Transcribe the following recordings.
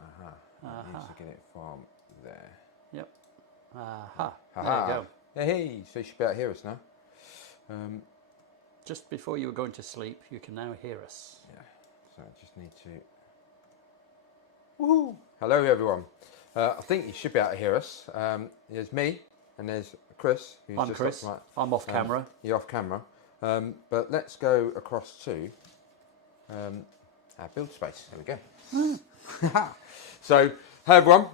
I need to get it from there. Yep. Aha. There Aha. you go. Hey, so you should be able to hear us now. Just before you were going to sleep, you can now hear us. Yeah, so I just need to... Woohoo! Hello everyone. I think you should be able to hear us. There's me and there's Chris. Who's I'm Chris. I'm off camera. You're off camera. But let's go across to our build space. There we go. So, hello everyone.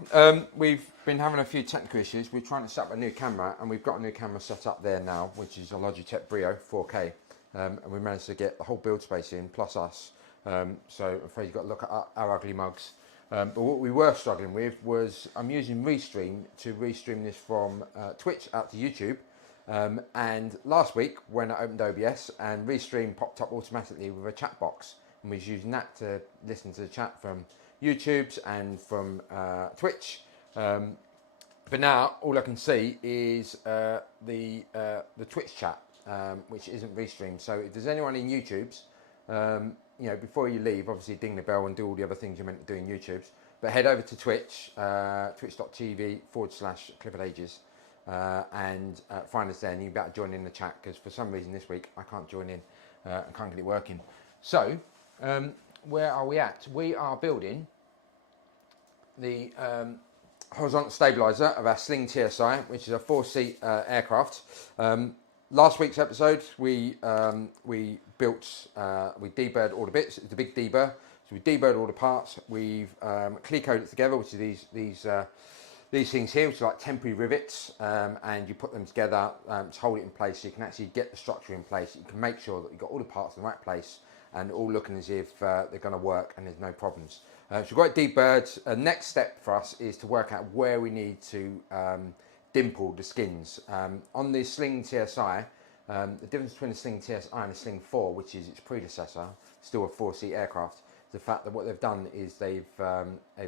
We've been having a few technical issues. We're trying to set up a new camera, and we've got a new camera set up there now, which is a Logitech Brio 4K. And we managed to get the whole build space in, plus us. So I'm afraid you've got to look at our ugly mugs. But what we were struggling with was I'm using Restream to restream this from Twitch out to YouTube. And last week when I opened OBS, and Restream popped up automatically with a chat box, and we was using that to listen to the chat from YouTube's and from Twitch. But now all I can see is the Twitch chat, which isn't Restream. So if there's anyone in YouTube's, you know, before you leave, obviously ding the bell and do all the other things you're meant to do in YouTube's. But head over to Twitch, twitch.tv/Clifford Ages, and find us there, and you better join in the chat, because for some reason this week I can't join in and can't get it working. So where are we at? We are building the horizontal stabilizer of our Sling TSI, which is a 4-seat aircraft. Last week's episode, we deburred all the bits. It's a big deburr. So we deburred all the parts. We've clear-coated it together, which are these things here, which are like temporary rivets, and you put them together to hold it in place, so you can actually get the structure in place. You can make sure that you've got all the parts in the right place and all looking as if they're going to work and there's no problems. So we've got it deburred. Next step for us is to work out where we need to dimple the skins. On the Sling TSI, the difference between the Sling TSI and the Sling 4, which is its predecessor, still a 4-seat aircraft, is the fact that what they've done is they've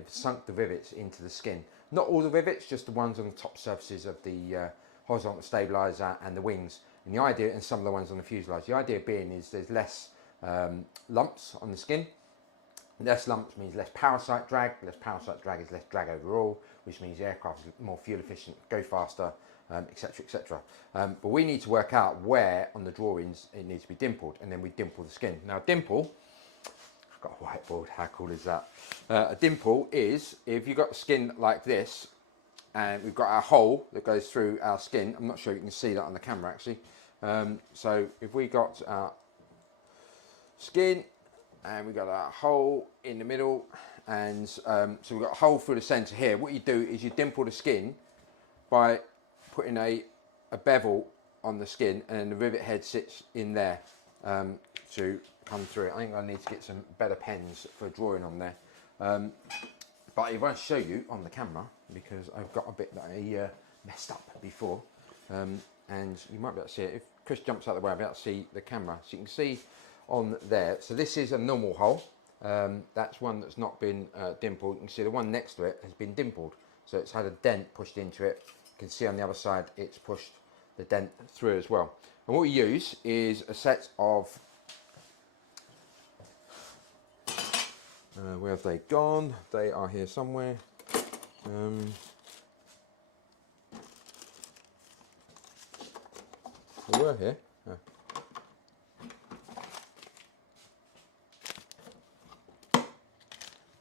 sunk the rivets into the skin. Not all the rivets, just the ones on the top surfaces of the horizontal stabilizer and the wings. And the idea, and some of the ones on the fuselage, the idea being is there's less lumps on the skin. Less lumps means less parasite drag. Less parasite drag is less drag overall, which means the aircraft is more fuel efficient, go faster, etc, etc. But we need to work out where on the drawings it needs to be dimpled, and then we dimple the skin. Now dimple, I've got a whiteboard, how cool is that? A dimple is, if you've got skin like this, and we've got our hole that goes through our skin. I'm not sure you can see that on the camera actually. So if we got our skin, and we've got a hole in the middle, and so we've got a hole through the centre here. What you do is you dimple the skin by putting a bevel on the skin, and then the rivet head sits in there to come through. I think I need to get some better pens for drawing on there. But if I show you on the camera, because I've got a bit that I messed up before, and you might be able to see it. If Chris jumps out of the way, I'll be able to see the camera. So you can see on there. So this is a normal hole. That's one that's not been dimpled. You can see the one next to it has been dimpled. So it's had a dent pushed into it. You can see on the other side it's pushed the dent through as well. And what we use is a set of, where have they gone? They are here somewhere. They were here.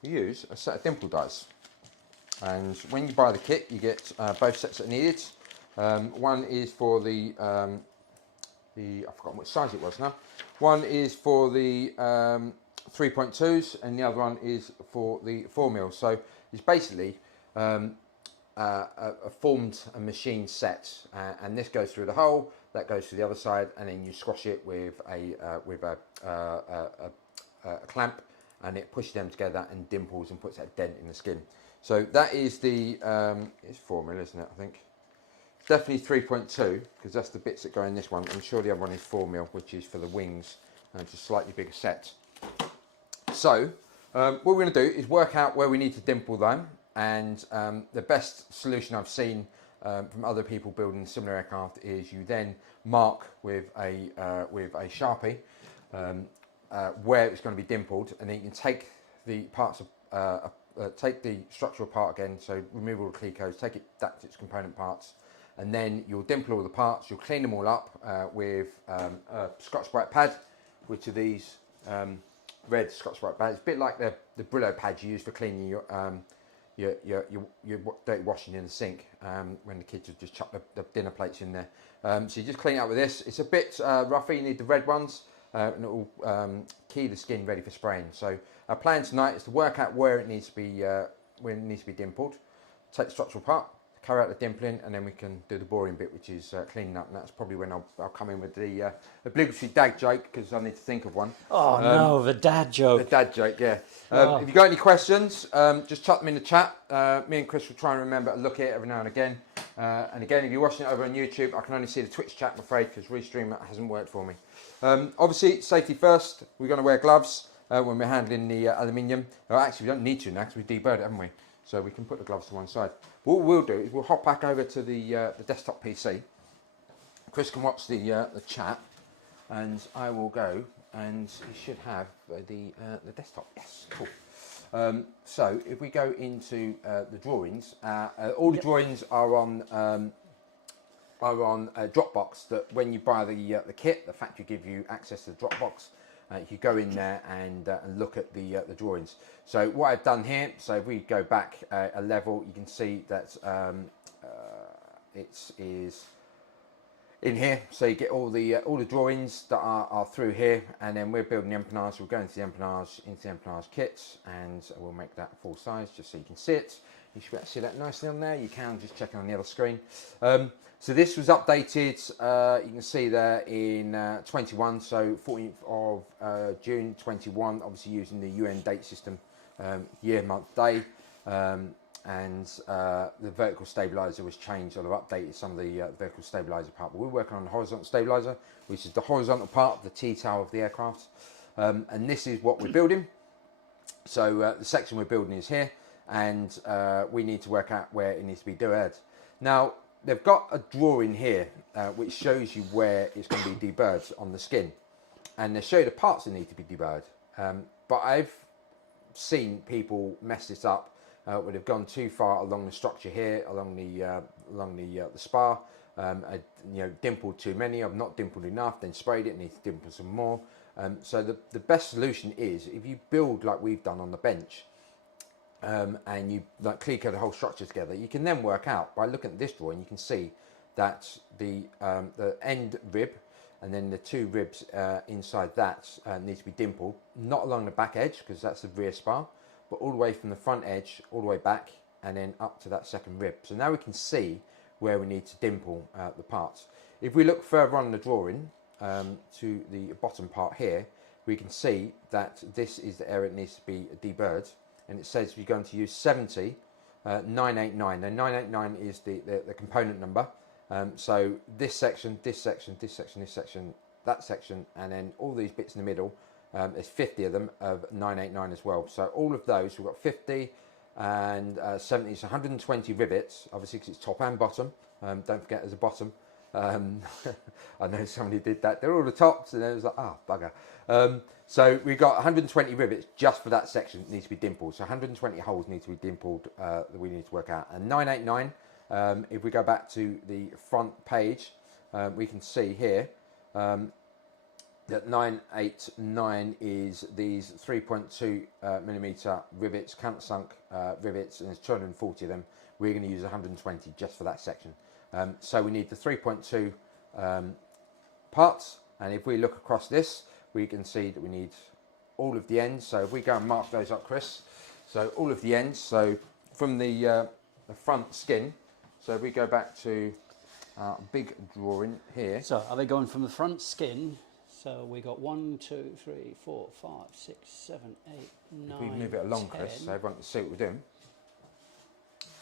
We use a set of dimple dies, and when you buy the kit you get both sets that are needed. One is for the I've forgotten which size it was now. One is for the 3.2s and the other one is for the 4mm. So it's basically a formed and machined set, and this goes through the hole, that goes to the other side, and then you squash it with a clamp, and it pushes them together and dimples and puts that dent in the skin. So that is the, it's 4mm, isn't it, I think? It's definitely 3.2, because that's the bits that go in this one. I'm sure the other one is 4mm, which is for the wings, and it's a slightly bigger set. So, what we're going to do is work out where we need to dimple them, and the best solution I've seen from other people building similar aircraft is you then mark with a Sharpie where it's going to be dimpled, and then you can take the parts of take the structure apart again. So remove all the clee codes, take it back to its component parts, and then you'll dimple all the parts. You'll clean them all up with a Scotch-Brite pad, which are these red Scotch-Brite pads. It's a bit like the Brillo pads you use for cleaning your dirty washing in the sink when the kids have just chucked the dinner plates in there. So you just clean it up with this. It's a bit rougher. You need the red ones, and it will key the skin ready for spraying. So our plan tonight is to work out where it needs to be dimpled, take the structure apart, carry out the dimpling, and then we can do the boring bit, which is cleaning up. And that's probably when I'll come in with the obligatory dad joke, because I need to think of one. Oh no, the dad joke. The dad joke, yeah. If you've got any questions, just chuck them in the chat. Me and Chris will try and remember to look at it every now and again. And again, if you're watching it over on YouTube, I can only see the Twitch chat, I'm afraid, because Restream hasn't worked for me. Obviously, safety first. We're going to wear gloves when we're handling the aluminium. Oh, actually, we don't need to now because we deburred it, haven't we? So we can put the gloves to one side. What we'll do is we'll hop back over to the desktop PC. Chris can watch the chat, and I will go, and he should have the desktop. Yes, cool. So if we go into the drawings, all the drawings are on Dropbox. That when you buy the kit, the factory give you access to the Dropbox. You go in there and look at the drawings. So what I've done here, so if we go back a level, you can see that it is in here. So you get all the drawings that are through here, and then we're building the empennage. We'll go into the empennage kits, and we'll make that full size just so you can see it. You should be able to see that nicely on there. You can just check it on the other screen. So this was updated, you can see there in 21, so 14th of June 21, obviously using the UN date system, year, month, day, and the vertical stabilizer was changed, or they've updated some of the vertical stabilizer part. But we're working on the horizontal stabilizer, which is the horizontal part of the T-tail of the aircraft, and this is what we're building. So the section we're building is here, and we need to work out where it needs to be deburred. Now, they've got a drawing here which shows you where it's going to be deburred on the skin, and they show you the parts that need to be deburred. But I've seen people mess this up where they've gone too far along the structure here, along the spar. Dimpled too many. I've not dimpled enough, then sprayed it. Need to dimple some more. So the best solution is if you build like we've done on the bench. And you like clear the whole structure together, you can then work out by looking at this drawing. You can see that the end rib and then the two ribs inside that need to be dimpled, not along the back edge because that's the rear spar, but all the way from the front edge all the way back and then up to that second rib. So now we can see where we need to dimple the parts. If we look further on in the drawing to the bottom part here, we can see that this is the area that needs to be deburred. And it says you're going to use 70 989. Now 989 is the component number. So this section, this section, this section, this section, that section, and then all these bits in the middle, there's 50 of them of 989 as well. So all of those, we've got 50 and 70, so 120 rivets, obviously because it's top and bottom. Don't forget there's a bottom. I know somebody did that. They're all the tops, and then it was like, bugger. So we've got 120 rivets just for that section that needs to be dimpled. So 120 holes need to be dimpled that we need to work out. And 989, if we go back to the front page, we can see here that 989 is these 3.2 millimeter rivets, countersunk rivets, and there's 240 of them. We're going to use 120 just for that section. So we need the 3.2 parts, and if we look across this, we can see that we need all of the ends. So if we go and mark those up, Chris, so all of the ends, so from the front skin, so if we go back to our big drawing here. So are they going from the front skin? So we got 1, 2, 3, 4, 5, 6, 7, 8, 9, if we move it along, 10. Chris, so everyone can see what we're doing.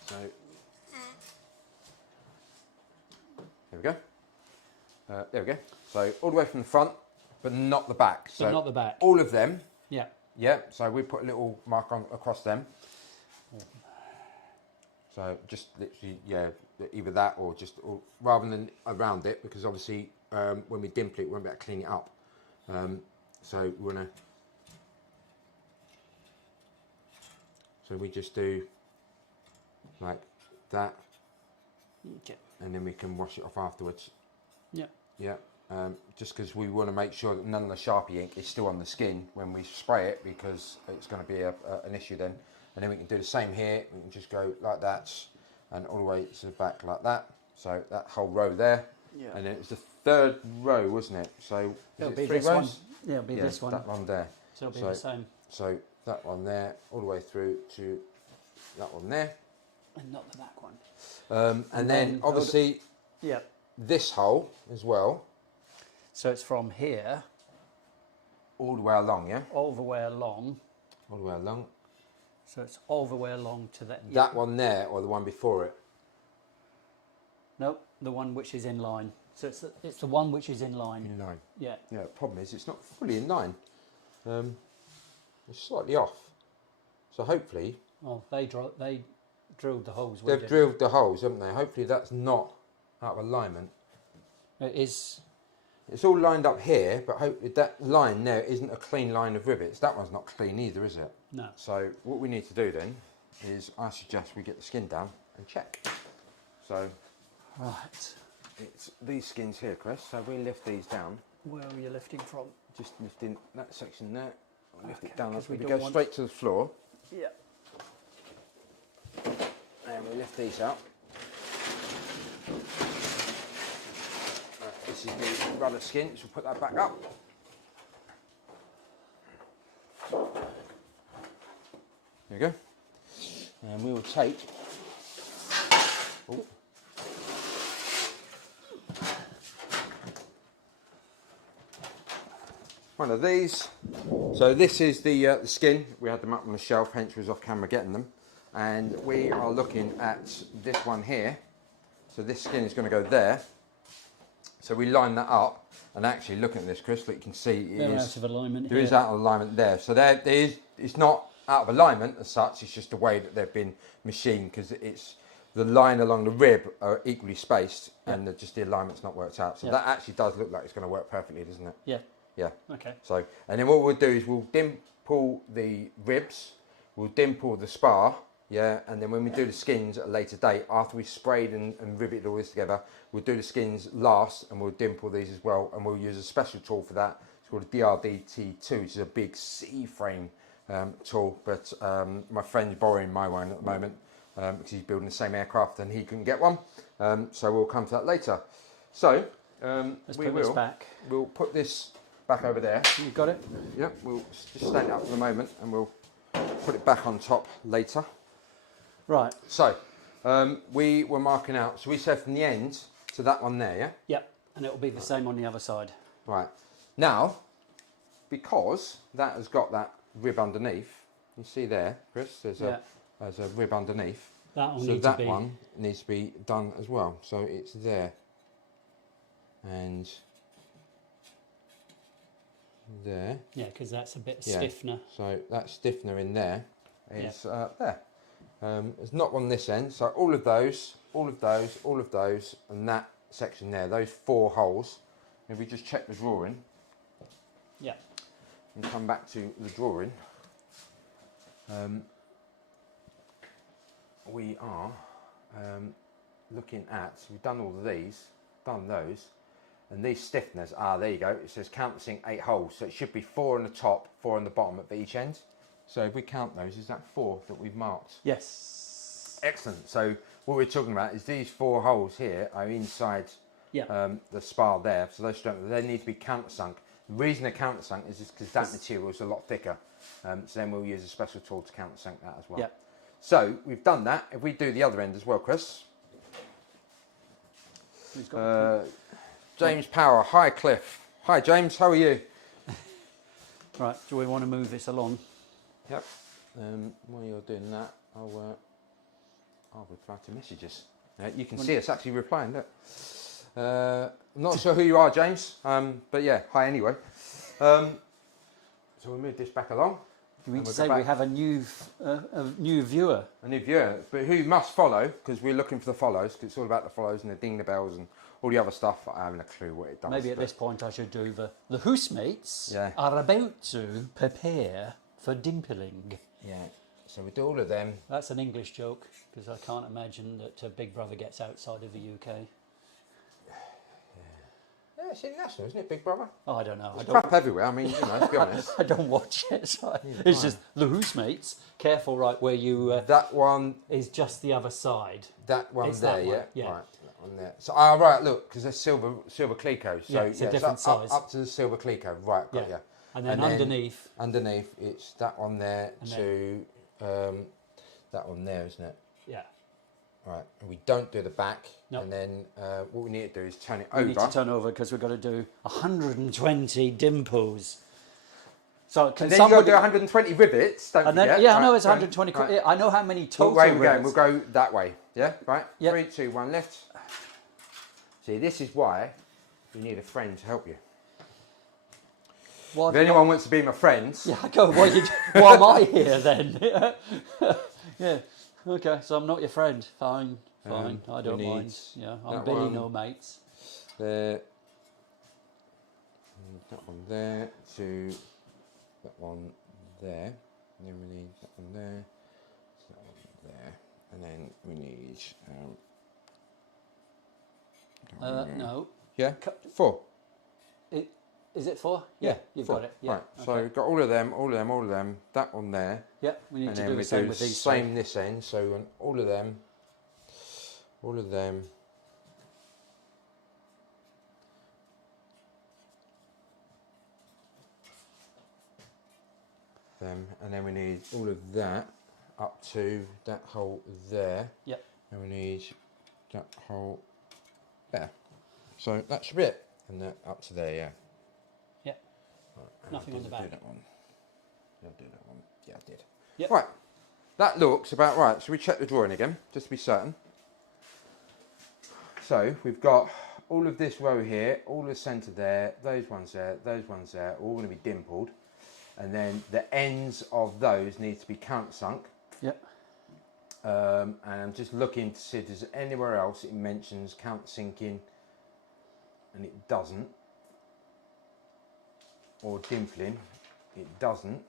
So there we go. There we go. So all the way from the front, but not the back. So not the back. All of them. Yeah. Yeah. So we put a little mark on across them. So just literally, yeah, either that or just, or rather than around it, because obviously when we dimple it, we won't be able to clean it up. So we want to So we just do like that, Okay. and then we can wash it off afterwards. Yeah. Yeah, just because we want to make sure that none of the Sharpie ink is still on the skin when we spray it, because it's going to be an issue then. And then we can do the same here. We can just go like that and all the way to the back like that. So that whole row there. Yeah. And then it's the third row, wasn't it? So It'll is be it 3 this rows? one. Yeah, it'll be Yeah, this one. that one there. So it'll be the same. So that one there, all the way through to that one there. And not the back one. And then obviously Yeah. this hole as well, So it's from here all the way along, yeah? all the way along. All the way along. So it's all the way along to that. That one there or the one before it? Nope, the one which is in line. So it's the one which is in line. In line. Yeah. Yeah, the problem is it's not fully in line. It's slightly off. So hopefully, Well, they drilled the holes. we they've didn't. drilled the holes, haven't they? Hopefully that's not out of alignment. It is. It's all lined up here, but hopefully that line there isn't a clean line of rivets. That one's not clean either, is it? No. So what we need to do then is I suggest we get the skin down and check. So Right. it's these skins here, Chris. So we lift these down. Where are you lifting from? Just lifting that section there. We'll lift Okay, it down. 'cause we We don't go want- straight to the floor. Yeah. And we lift these out. This is the rudder skin, so we'll put that back up. There we go. And we will take one of these. So this is the skin. We had them up on the shelf, hence we was off camera getting them. And we are looking at this one here. So this skin is going to go there. So we line that up, and actually looking at this, Chris, look, you can see it They're is, out of alignment there here. is out of alignment there. So there is, it's not out of alignment as such, it's just the way that they've been machined, because it's the line along the rib are equally spaced, and just the alignment's not worked out. So that actually does look like it's going to work perfectly, doesn't it? Yeah. Yeah. Okay. So, and then what we'll do is we'll dimple the ribs, we'll dimple the spar, yeah, and then when we do the skins at a later date, after we've sprayed and riveted all this together, we'll do the skins last, and we'll dimple these as well, and we'll use a special tool for that. It's called a DRDT2, which is a big C-frame tool, but my friend's borrowing my one at the moment, because he's building the same aircraft and he couldn't get one, so we'll come to that later. So, Let's put this back. We'll put this back over there. You got it? Yep, we'll just stand it up for the moment and we'll put it back on top later. Right. So, we were marking out, so we said from the end to that one there, yeah? Yep. And it'll be the same on the other side. Right. Now, because that has got that rib underneath, you see there, Chris, there's a rib underneath. That'll So need that to be. one needs to be done as well. So it's there. And there. Yeah, because that's a bit Yeah. stiffener. So that stiffener in there is there. There's not one this end. So all of those, all of those, all of those, and that section there, those 4 holes. If we just check the drawing Yeah. and come back to the drawing, we are looking at, so we've done all of these, done those, and these stiffeners are, there you go, it says countersink 8 holes, so it should be 4 on the top, 4 on the bottom at each end. So if we count those, is that 4 that we've marked? Yes. Excellent. So what we're talking about is these 4 holes here are inside the spar there, so those they need to be countersunk. The reason they're countersunk is because that material is a lot thicker, so then we'll use a special tool to countersunk that as well. Yeah. So we've done that. If we do the other end as well, Chris. Who's got James Power. Hi, Cliff. Hi, James. How are you? Right. Do we want to move this along? Yep. While you're doing that, I'll reply to messages. You can see us actually replying. Look. I'm not sure who you are, James. But yeah, hi anyway. So we'll move this back along. Do we And we'll say go we back. have a new viewer? A new viewer, but who must follow, because we're looking for the follows, because it's all about the follows and the ding the bells and all the other stuff. I haven't a clue what it does. Maybe at this point I should do the housemates Yeah. are about to prepare for dimpling. Yeah. So we do all of them. That's an English joke because I can't imagine that Big Brother gets outside of the UK. Yeah, it's international, isn't it, Big Brother? Oh, I don't know. There's crap everywhere. I mean, you know, to be honest. I don't watch it. So it's just the Housemates. Careful, right where you That one, is just the other side. that one It's there, that one, yeah? yeah. Right, that one there. So, right, look, because there's silver Clico. So, Yeah, it's a different size. Up to the silver Clico. Right, got Yeah. you. And then underneath. Underneath, it's that one there And to that one there, isn't it? Yeah. Right, and we don't do the back. Nope. And then what we need to do is turn it We over. need to turn over because we've got to do 120 dimples. So can And then you've got to somebody? do 120 rivets, don't And then, forget. yeah, I Right, know it's go. 120. Right. I know how many total. What way are we going? rivets. We'll go that way. Yeah, right? Yep. 3, 2, 1, left. See, this is why you need a friend to help you. Why If do I- anyone wants to be my friend, Yeah, I go. Why am I here then? Yeah. Okay, so I'm not your friend. Fine. I don't we mind. need Yeah, I'm that Billy one. No Mates. there, that one there to that one there, and then we need that one there, that one there, and then we need that one there. No. Yeah, 4. Is it 4? Yeah, you've 4. got it. Yeah. Right, so we've got all of them, that one there. Yeah, we need And to then do we the same do with the these. same this end, so on all of them, and then we need all of that up to that hole there. Yep. And we need that hole there. So that should be it. And that up to there, yeah. Yep. Right, Nothing on the I'll do back. that one. Yeah, I'll do that one. Yeah, I did. Yep. Right. That looks about right. So we check the drawing again, just to be certain. So we've got all of this row here, all the centre there, those ones there, all going to be dimpled. And then the ends of those need to be countersunk. Yep. And I'm just looking to see if there's anywhere else it mentions countersinking, and it doesn't. Or dimpling, it doesn't.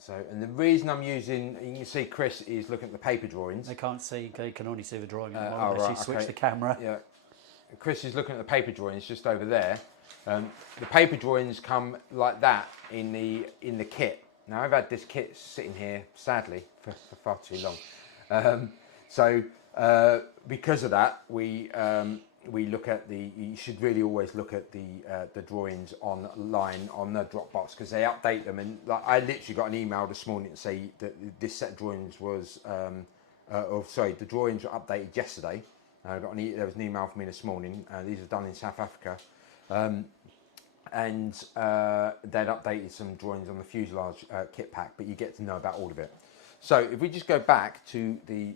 So, and the reason I'm using, you can see Chris is looking at the paper drawings. They can't see. They can only see the drawing at the Oh, moment unless right, you switch okay. the camera. Yeah, Chris is looking at the paper drawings just over there. The paper drawings come like that in the kit. Now I've had this kit sitting here, sadly, for far too long. So because of that, we look at you should really always look at the drawings online on the Dropbox because they update them. And like, I literally got an email this morning to say that this set of drawings was, the drawings were updated yesterday. There was an email from me this morning. These are done in South Africa. And they'd updated some drawings on the fuselage kit pack, but you get to know about all of it. So if we just go back to the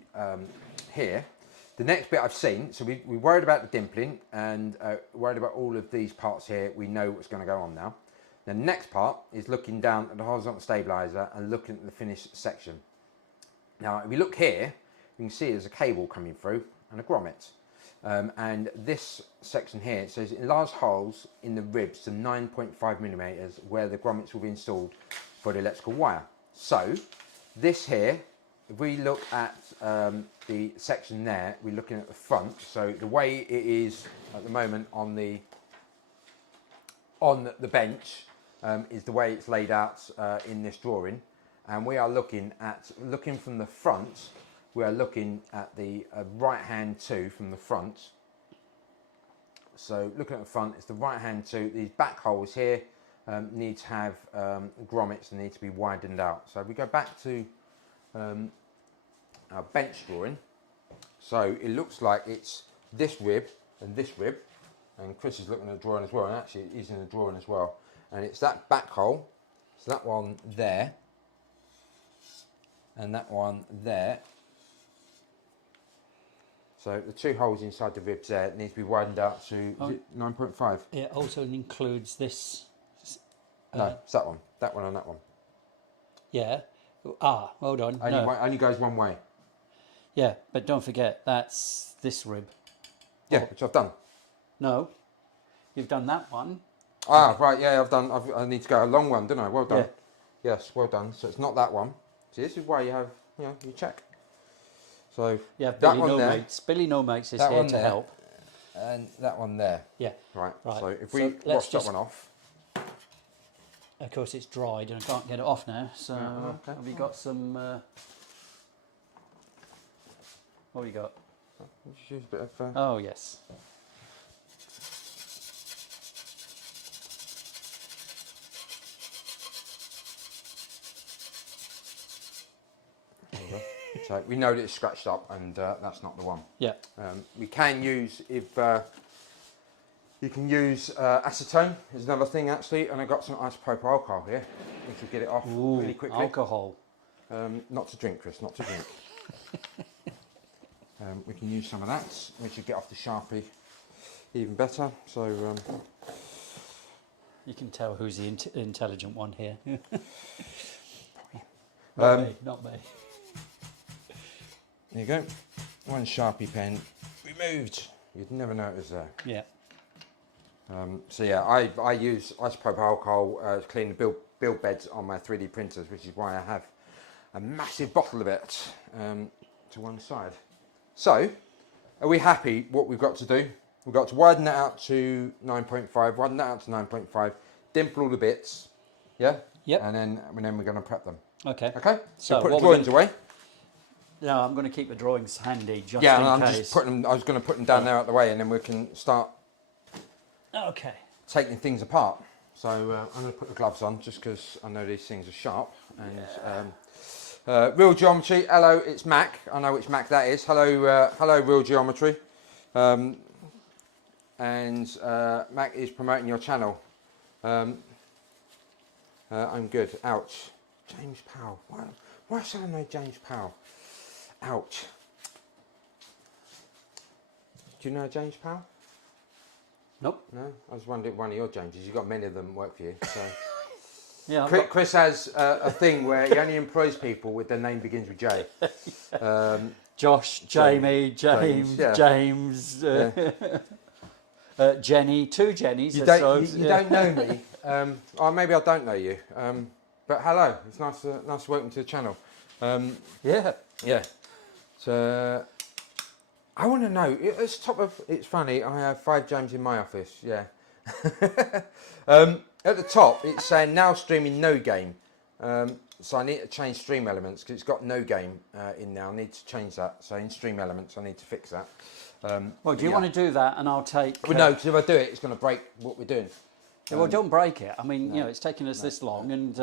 here, the next bit I've seen, so we worried about the dimpling and worried about all of these parts here. We know what's going to go on now. The next part is looking down at the horizontal stabilizer and looking at the finished section. Now, if we look here, you can see there's a cable coming through and a grommet. And this section here, it says enlarge holes in the ribs to 9.5 millimeters where the grommets will be installed for the electrical wire. So this here, if we look at the section there, we're looking at the front. So the way it is at the moment on the bench is the way it's laid out in this drawing. And we are looking from the front. We are looking at the right-hand two from the front. So looking at the front, it's the right-hand two. These back holes here need to have grommets and need to be widened out. So if we go back to our bench drawing, so it looks like it's this rib and this rib. And Chris is looking at the drawing as well, and actually it is in the drawing as well. And it's that back hole, so that one there, and that one there. So the two holes inside the ribs there need to be widened out to 9.5. It also includes this. No, it's that one and that one. Yeah. Hold on. Only goes one way. Yeah, but don't forget, that's this rib. Yeah, which I've done. No, you've done that one. Right, yeah, I've done. I need to go a long one, don't I? Well done. Yeah. Yes, well done. So it's not that one. So this is why you have, you check. So Yeah, that Billy one No there, Mates. Billy No Mates is that here one to there. help. And that one there. Yeah. Right. Right. So if So we let's wash that just- one off. Of course, it's dried and I can't get it off now. So okay. have you got some? What have you got? Just use a bit of. Oh yes. So we know that it's scratched up, and that's not the one. Yeah. We can use if you can use acetone is another thing actually, and I got some isopropyl alcohol here, which will get it off Ooh, really quickly. alcohol. Not to drink, Chris, not to drink. We can use some of that, which will get off the Sharpie even better. So You can tell who's the intelligent one here. Not me. there you go. One Sharpie pen removed. You'd never know it was there. Yeah. So yeah, I use isopropyl alcohol to clean the build beds on my 3D printers, which is why I have a massive bottle of it to one side. So, are we happy what we've got to do? We've got to widen that out to 9.5, widen that out to 9.5, dimple all the bits, yeah? Yep. And then we're going to prep them. Okay. Okay? So put the what we're drawings away. No, I'm going to keep the drawings handy just Yeah, in and I'm case. just putting them, I was going to put them down there out the way, and then we can start Okay. taking things apart. So I'm going to put the gloves on just because I know these things are sharp. And Real Geometry, hello, it's Mac. I know which Mac that is. Hello, hello, Real Geometry. And Mac is promoting your channel. I'm good. Ouch. James Powell. Why should I know James Powell? Ouch. Do you know James Powell? Nope. No? I was wondering one of your Jameses. You've got many of them work for you. So. Yeah. Chris has a thing where he only employs people with their name begins with J. Josh, Jamie, James, yeah. James, Jenny, two Jennys. You I don't, suppose. you don't know me, or maybe I don't know you. But hello, it's nice to welcome to the channel. Yeah. Yeah. So I want to know. It's top of. It's funny. I have 5 James in my office. Yeah. At the top, it's saying now streaming no game. So I need to change stream elements because it's got no game in now. I need to change that. So in stream elements, I need to fix that. Well, do you want to do that, and I'll take? Well, no, because if I do it, it's going to break what we're doing. Yeah, well, don't break it. I mean, it's taken us this long, and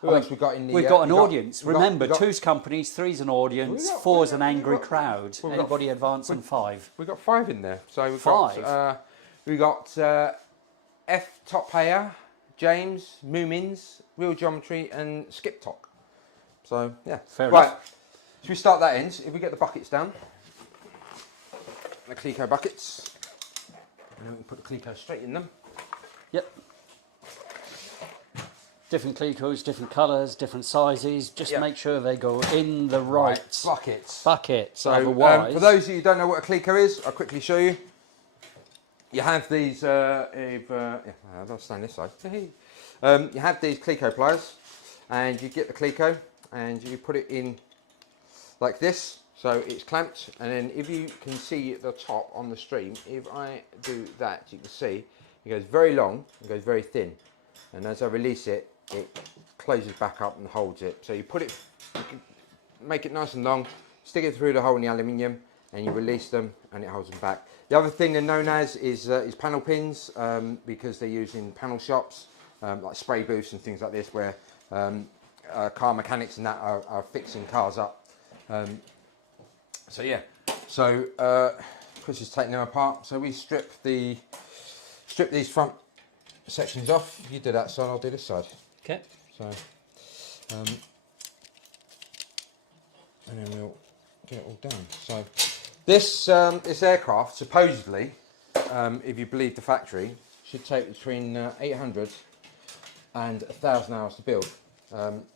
Who else we got in the? we've got an audience. we got- Remember, we got- 2's companies, 3's an audience, We got- 4's an we angry got- crowd. we got- Anybody advance on 5? We've got 5 in there. So we've 5? got we got F Top Payer, James, Moomins, Real Geometry, and Skip Talk. So yeah, Fair right. enough. Should we start that end? If we get the buckets down, the Clico buckets, and then we can put the Clico straight in them. Yep. Different Clicos, different colours, different sizes. Just Yep. make sure they go in the right buckets. bucket. So Otherwise, for those of you who don't know what a Clico is, I'll quickly show you. You have these. I'll stand this side. You have these Clico pliers, and you get the Clico, and you put it in like this, so it's clamped. And then if you can see at the top on the stream, if I do that, you can see it goes very long, it goes very thin, and as I release it, it closes back up and holds it. So you put it, you can make it nice and long, stick it through the hole in the aluminium, and you release them, and it holds them back. The other thing they're known as is panel pins, because they're used in panel shops, like spray booths and things like this, where car mechanics and that are fixing cars up. So yeah, so Chris is taking them apart. So we strip these front sections off. You do that side, I'll do this side. okay. So, and then we'll get it all done. So, this aircraft supposedly, if you believe the factory, should take between 800 and 1,000 hours to build.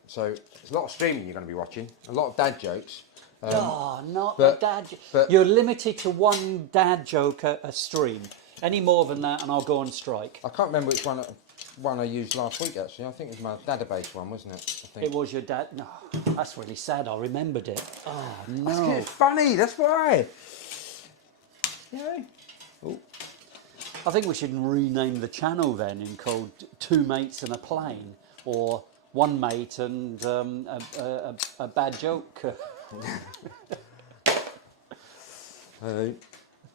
So, there's a lot of streaming you're going to be watching, a lot of dad jokes. Not but- the dad. but- You're limited to one dad joke a stream. Any more than that, and I'll go on strike. I can't remember which one. one I used last week, actually. I think it was my database one, wasn't it? I think. It was your dad. No, that's really sad. I remembered it. Oh That's no! it's funny, that's why. Yeah. Oh. I think we should rename the channel then and called Two Mates and a Plane, or One Mate and a bad joke.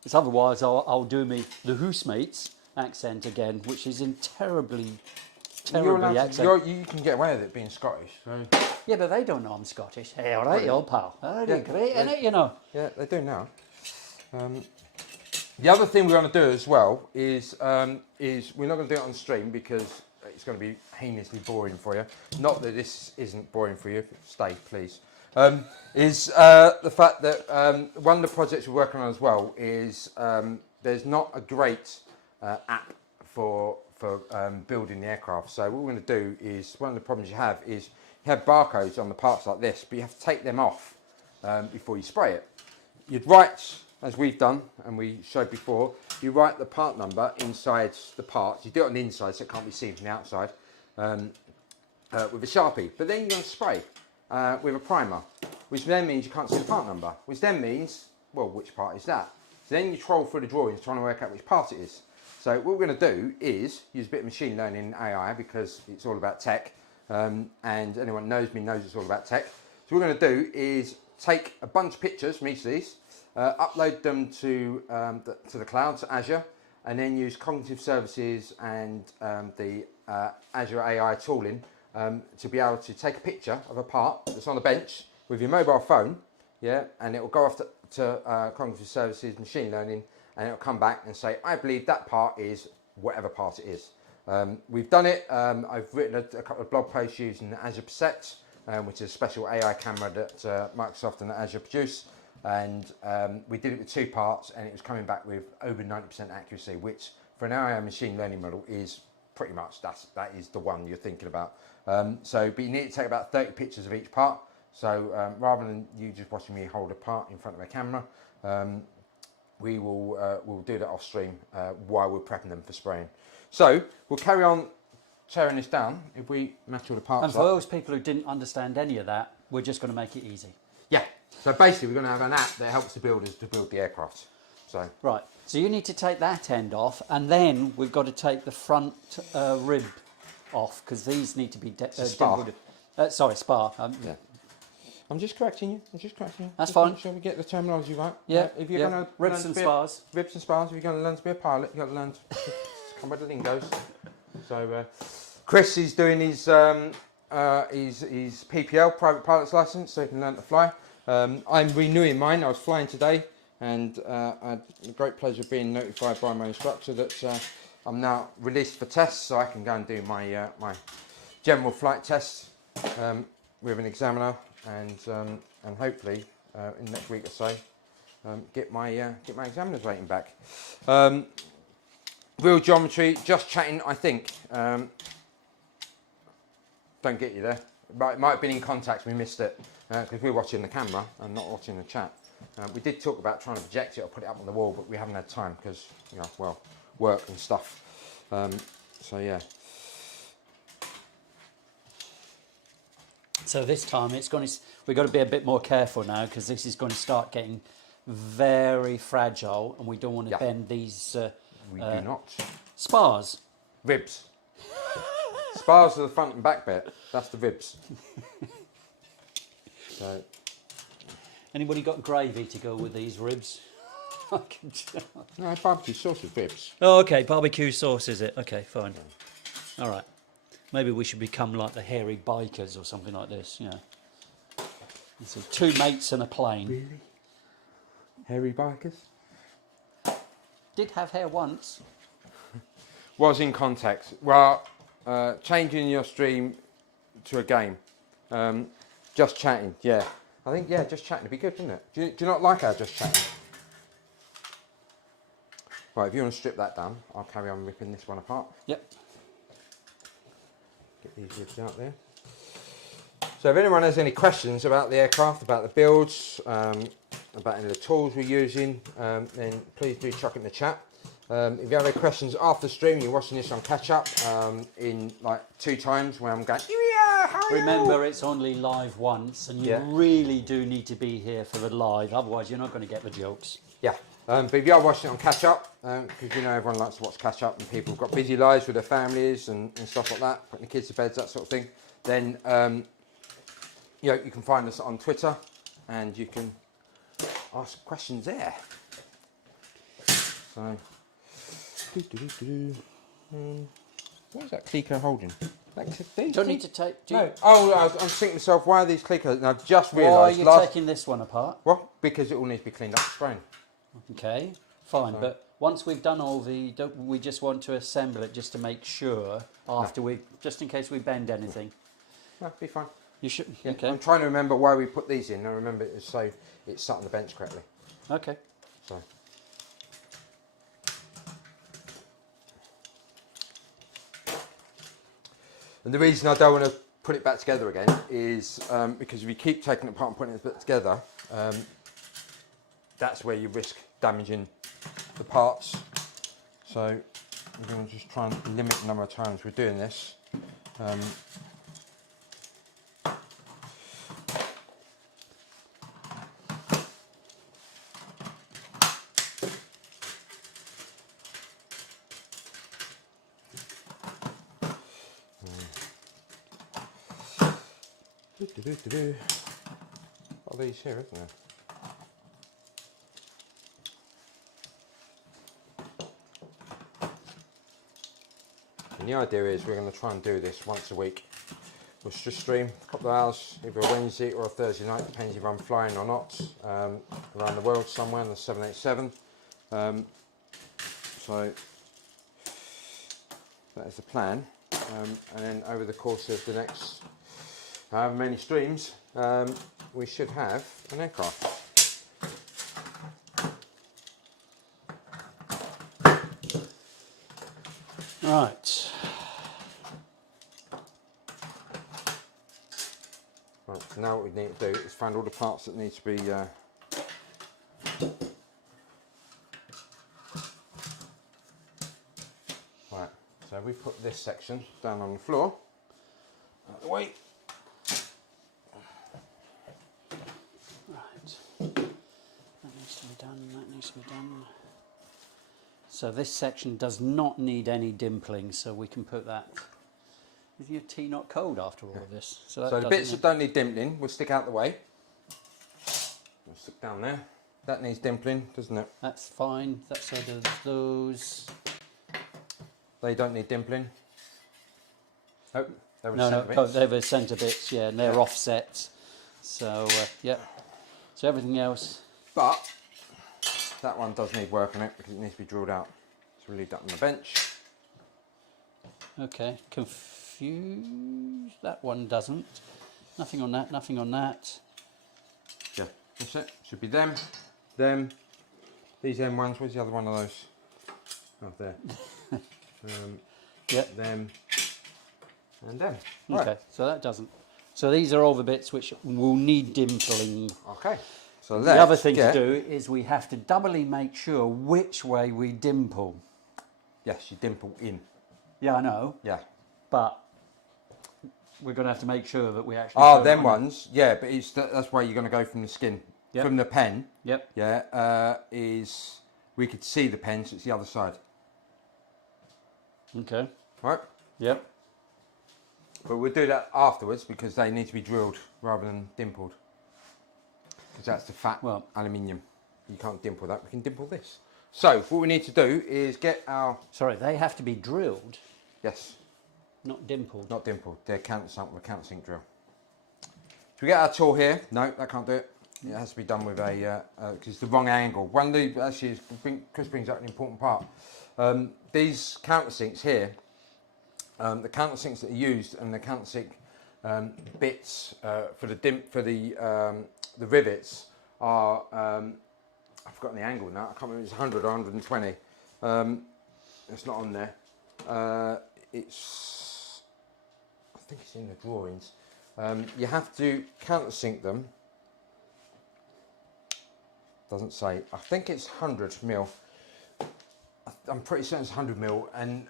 It's otherwise I'll do me the housemates accent again, which is in terribly accent. You can get away with it being Scottish. So. Yeah, but they don't know I'm Scottish. Hey, all right, old pal. Oh, yeah, great, isn't it? You know. Yeah, they do now. The other thing we're going to do as well is we're not going to do it on stream because it's going to be heinously boring for you. Not that this isn't boring for you. Stay, please. Is the fact that one of the projects we're working on as well is there's not a great app for building the aircraft. So what we're going to do is, one of the problems you have is you have barcodes on the parts like this, but you have to take them off before you spray it. You'd write, as we've done and we showed before, you write the part number inside the parts. You do it on the inside so it can't be seen from the outside with a Sharpie. But then you're going to spray with a primer, which then means you can't see the part number, which then means, well, which part is that? So then you troll through the drawings trying to work out which part it is. So what we're going to do is use a bit of machine learning and AI because it's all about tech, and anyone who knows me knows it's all about tech. So what we're going to do is take a bunch of pictures from each of these, upload them to the cloud, to Azure, and then use cognitive services and the Azure AI tooling to be able to take a picture of a part that's on a bench with your mobile phone, yeah, and it will go off to cognitive services, machine learning, and it'll come back and say, I believe that part is whatever part it is. We've done it. I've written a couple of blog posts using Azure Percept, which is a special AI camera that Microsoft and Azure produce. And we did it with 2 parts, and it was coming back with over 90% accuracy, which for an AI machine learning model is pretty much, that is the one you're thinking about. But you need to take about 30 pictures of each part. So rather than you just watching me hold a part in front of a camera, we'll do that off stream while we're prepping them for spraying. So we'll carry on tearing this down if we match all the parts. And for those people who didn't understand any of that, we're just going to make it easy. Yeah. So basically, we're going to have an app that helps the builders to build the aircraft. So right. So you need to take that end off, and then we've got to take the front rib off because these need to be spar. Sorry, spar. Yeah. I'm just correcting you. That's just fine. Make sure we get the terminology right. Yeah. If you're going to ribs and spars. Ribs and spars. If you're going to learn to be a pilot, you've got to learn to come with the lingos. So Chris is doing his PPL, private pilot's license, so he can learn to fly. I'm renewing mine. I was flying today, and I had the great pleasure of being notified by my instructor that I'm now released for tests, so I can go and do my my general flight tests with an examiner, and hopefully in the next week or so get my examiner's rating back. Real geometry, just chatting. I think. Don't get you there. It might have been in contact, we missed it because we were watching the camera and not watching the chat. We did talk about trying to project it or put it up on the wall, but we haven't had time because, work and stuff. So yeah. So this time we've got to be a bit more careful now because this is going to start getting very fragile, and we don't want to bend these. We do not. Spars. Ribs. Spars are the front and back bit. That's the ribs. So. Anybody got gravy to go with these ribs? No, barbecue sauce with ribs. Oh, okay. Barbecue sauce, is it? Okay, fine. All right. Maybe we should become like the hairy bikers or something like this. Yeah. So 2 mates and a plane. Really? Hairy bikers? Did have hair once. Was in context. Well, changing your stream to a game. Just chatting, yeah. I think, just chatting would be good, wouldn't it? Do you not like our just chatting? Right, if you want to strip that down, I'll carry on ripping this one apart. Yep. Get these ribs out there. So if anyone has any questions about the aircraft, about the builds, about any of the tools we're using, then please do chuck it in the chat. If you have any questions after the stream, you're watching this on catch up in like 2 times where I'm going, yeah, how are you?" Remember, it's only live once, and you Yeah. really do need to be here for the live. Otherwise, you're not going to get the jokes. Yeah. But if you are watching it on catch up, because you know everyone likes to watch catch up and people have got busy lives with their families and stuff like that, putting the kids to bed, that sort of thing, then you know, you can find us on Twitter and you can ask questions there. So, what is that Clico holding? Don't need to take. Do you, No. Oh, I'm thinking to myself, why are these Clicos? And I've just why are realised. you taking this one apart? Well, because it all needs to be cleaned up and sprained. Okay, fine. But once we've done all the, don't we just want to assemble it just to make sure after we, just in case we bend anything. No, it'll be fine. You should. Yeah. Okay. I'm trying to remember why we put these in. I remember it so it's sat on the bench correctly. Okay. So. And the reason I don't want to put it back together again is because if you keep taking it apart and putting it back together, that's where you risk damaging the parts. So I'm going to just try and limit the number of times we're doing this. Got these here, isn't there? And the idea is we're going to try and do this once a week. We'll just stream a couple of hours, either a Wednesday or a Thursday night, depends if I'm flying or not, around the world somewhere on the 787. So that is the plan. And then over the course of the next however many streams, we should have an aircraft. Right. Right, so now what we need to do is find all the parts that need to be right, so we put this section down on the floor, out of the way. Right. That needs to be done. That needs to be done. So this section does not need any dimpling, so we can put that. Is your tea not cold after all of this? So, that So the doesn't bits need- that don't need dimpling, we'll stick out the way. We'll stick down there. That needs dimpling, doesn't it? That's fine. That so does those. They don't need dimpling. Oh, they were No, centre no, bits. they're the centre bits, yeah, and they're Yeah. offset. So, yeah. So everything else. But that one does need work on it because it needs to be drilled out. So we'll leave that on the bench. Okay, confused. That one doesn't. Nothing on that, nothing on that. Yeah, that's it. Should be them, them, these M1s. Where's the other one of those? Oh, there. Yep. Them, and them. Okay, Right. so that doesn't. So these are all the bits which will need dimpling. Okay. So The other thing get, to do is we have to doubly make sure which way we dimple. Yes, you dimple in. Yeah, I know, Yeah. but we're going to have to make sure that we actually. Oh, put it them on- ones. Yeah, but it's that's why you're going to go from the skin, Yep. from the pen. Yep. Yeah. Is we could see the pen, so it's the other side. Okay. Right. Yep. But we'll do that afterwards because they need to be drilled rather than dimpled. Because that's the fat Well- aluminium. You can't dimple that. We can dimple this. So what we need to do is get our Sorry, they have to be drilled, yes, not dimpled. not dimpled. They're countersunk with a countersink drill. So we get our tool here. No, that can't do it. It has to be done with a because it's the wrong angle. One of the actually, Chris brings up an important part. These countersinks here, the countersinks that are used and the countersink bits for the rivets are. I've forgotten the angle now. I can't remember if it's 100 or 120. It's not on there. It's. I think it's in the drawings. You have to countersink them. Doesn't say. I think it's 100 mil. I'm pretty certain it's 100 mil, and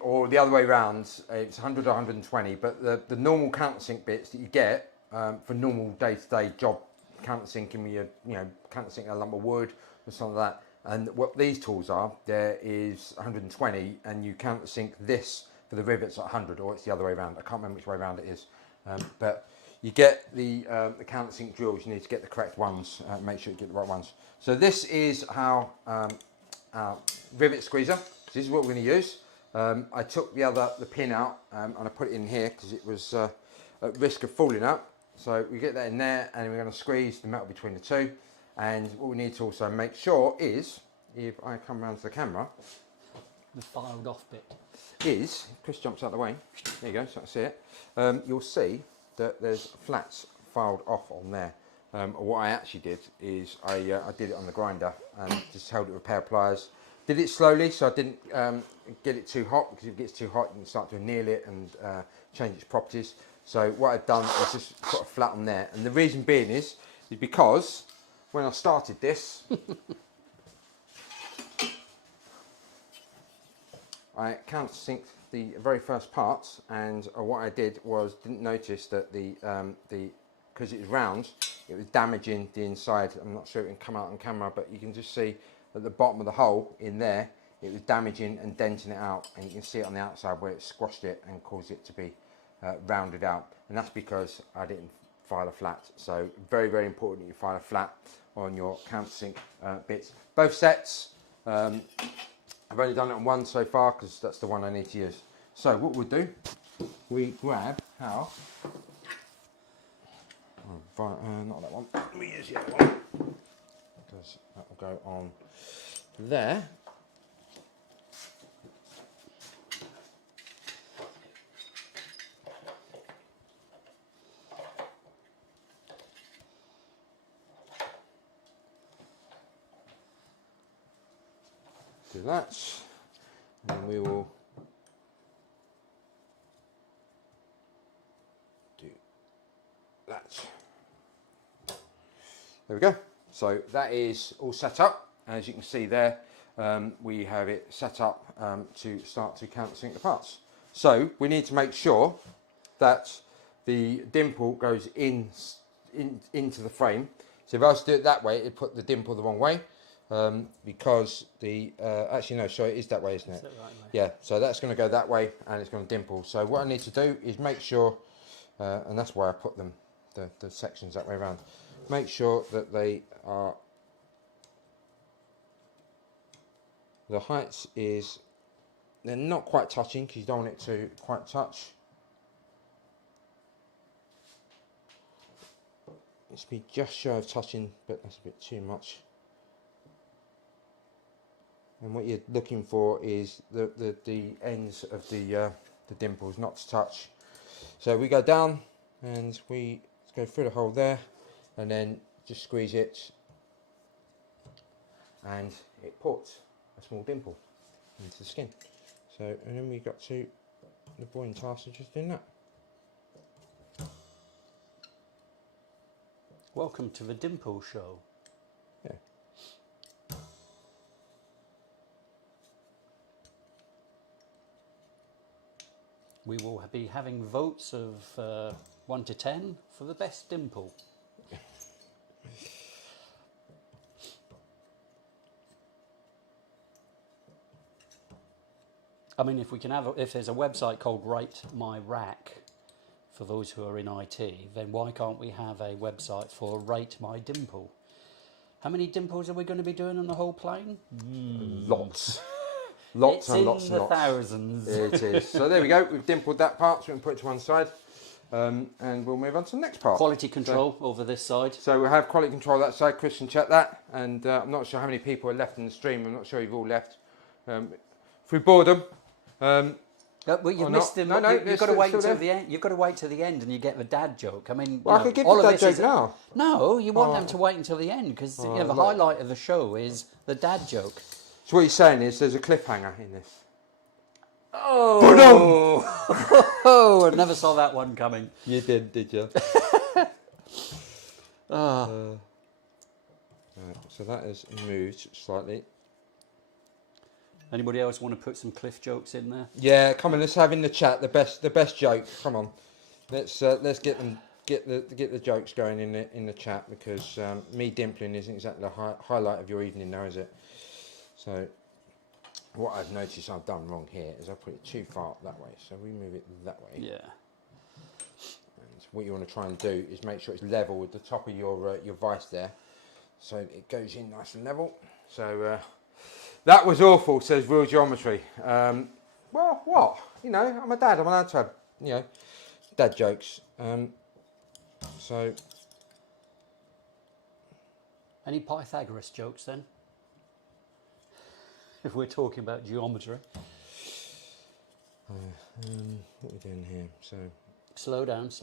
or the other way round, it's 100 or 120. But the normal countersink bits that you get for normal day-to-day job countersinking, with your countersinking a lump of wood or something like that. And what these tools are, there is 120, and you countersink this for the rivets at 100, or it's the other way around. I can't remember which way around it is, but you get the countersink drills. You need to get the correct ones. Make sure you get the right ones. So this is how our rivet squeezer. This is what we're going to use. I took the pin out and I put it in here because it was at risk of falling out. So we get that in there, and we're going to squeeze the metal between the two. And what we need to also make sure is, if I come around to the camera, The filed off bit. is, Chris jumps out of the way, there you go, so I see it, you'll see that there's flats filed off on there. What I actually did is I did it on the grinder and just held it with a pair of pliers. Did it slowly so I didn't get it too hot, because if it gets too hot you can start to anneal it and change its properties. So what I've done is just put a flat on there, and the reason being is because when I started this I countersinked the very first parts, and what I did was didn't notice that because it was round, it was damaging the inside. I'm not sure it can come out on camera, but you can just see at the bottom of the hole in there, it was damaging and denting it out, and you can see it on the outside where it squashed it and caused it to be rounded out, and that's because I didn't file a flat. So very, very important that you file a flat on your countersink bits. Both sets. I've only done it on one so far because that's the one I need to use. So what we'll do, we grab our, not that one, we use the other one, because that will go on there. Do that, and we will do that. There we go. So that is all set up. As you can see there, we have it set up to start to countersink the parts. So we need to make sure that the dimple goes into the frame. So if I was to do it that way, it'd put the dimple the wrong way. Because actually no, sorry, it is that way, isn't it? Right, yeah, so that's going to go that way, and it's going to dimple. So what I need to do is make sure, and that's why I put them the sections that way around. Make sure that they are, the heights is, they're not quite touching because you don't want it to quite touch. It's be just shy of touching, but that's a bit too much. And what you're looking for is the ends of the dimples not to touch. So we go down and we go through the hole there, and then just squeeze it, and it puts a small dimple into the skin. So, and then we got to the boring task of just doing that. Welcome to the Dimple Show. Yeah. We will be having votes of 1 to 10 for the best dimple. I mean, if we can have, if there's a website called Rate My Rack for those who are in IT, then why can't we have a website for Rate My Dimple? How many dimples are we going to be doing on the whole plane? Lots. Lots It's and lots in and the lots. thousands. It is. So there we go. We've dimpled that part, so we can put it to one side, and we'll move on to the next part. Quality control over this side. So we'll have quality control that side. Chris can check that. And I'm not sure how many people are left in the stream. I'm not sure you've all left through boredom. Well, you've Or missed not. them. No, You've got to wait still until there. the end. You've got to wait till the end, and you get the dad joke. I mean, Well, you I know, could give all you of that this joke is- now. No, you want Oh. them to wait until the end because Oh, the look. highlight of the show is the dad joke. So what you're saying is there's a cliffhanger in this. Oh, oh! I never saw that one coming. You did you? Right, so that has moved slightly. Anybody else want to put some Cliff jokes in there? Yeah, come on, let's have in the chat the best joke. Come on, let's get the jokes going in the chat, because me dimpling isn't exactly the highlight of your evening now, is it? So what I've noticed I've done wrong here is I put it too far that way, so we move it that way. Yeah. And what you want to try and do is make sure it's level with the top of your vice there, so it goes in nice and level. So that was awful, says Real Geometry. Well, what? You know, I'm a dad. I'm allowed to have, you know, dad jokes. So, Any Pythagoras jokes then? If we're talking about geometry. what are we doing here? So, Slow down, just...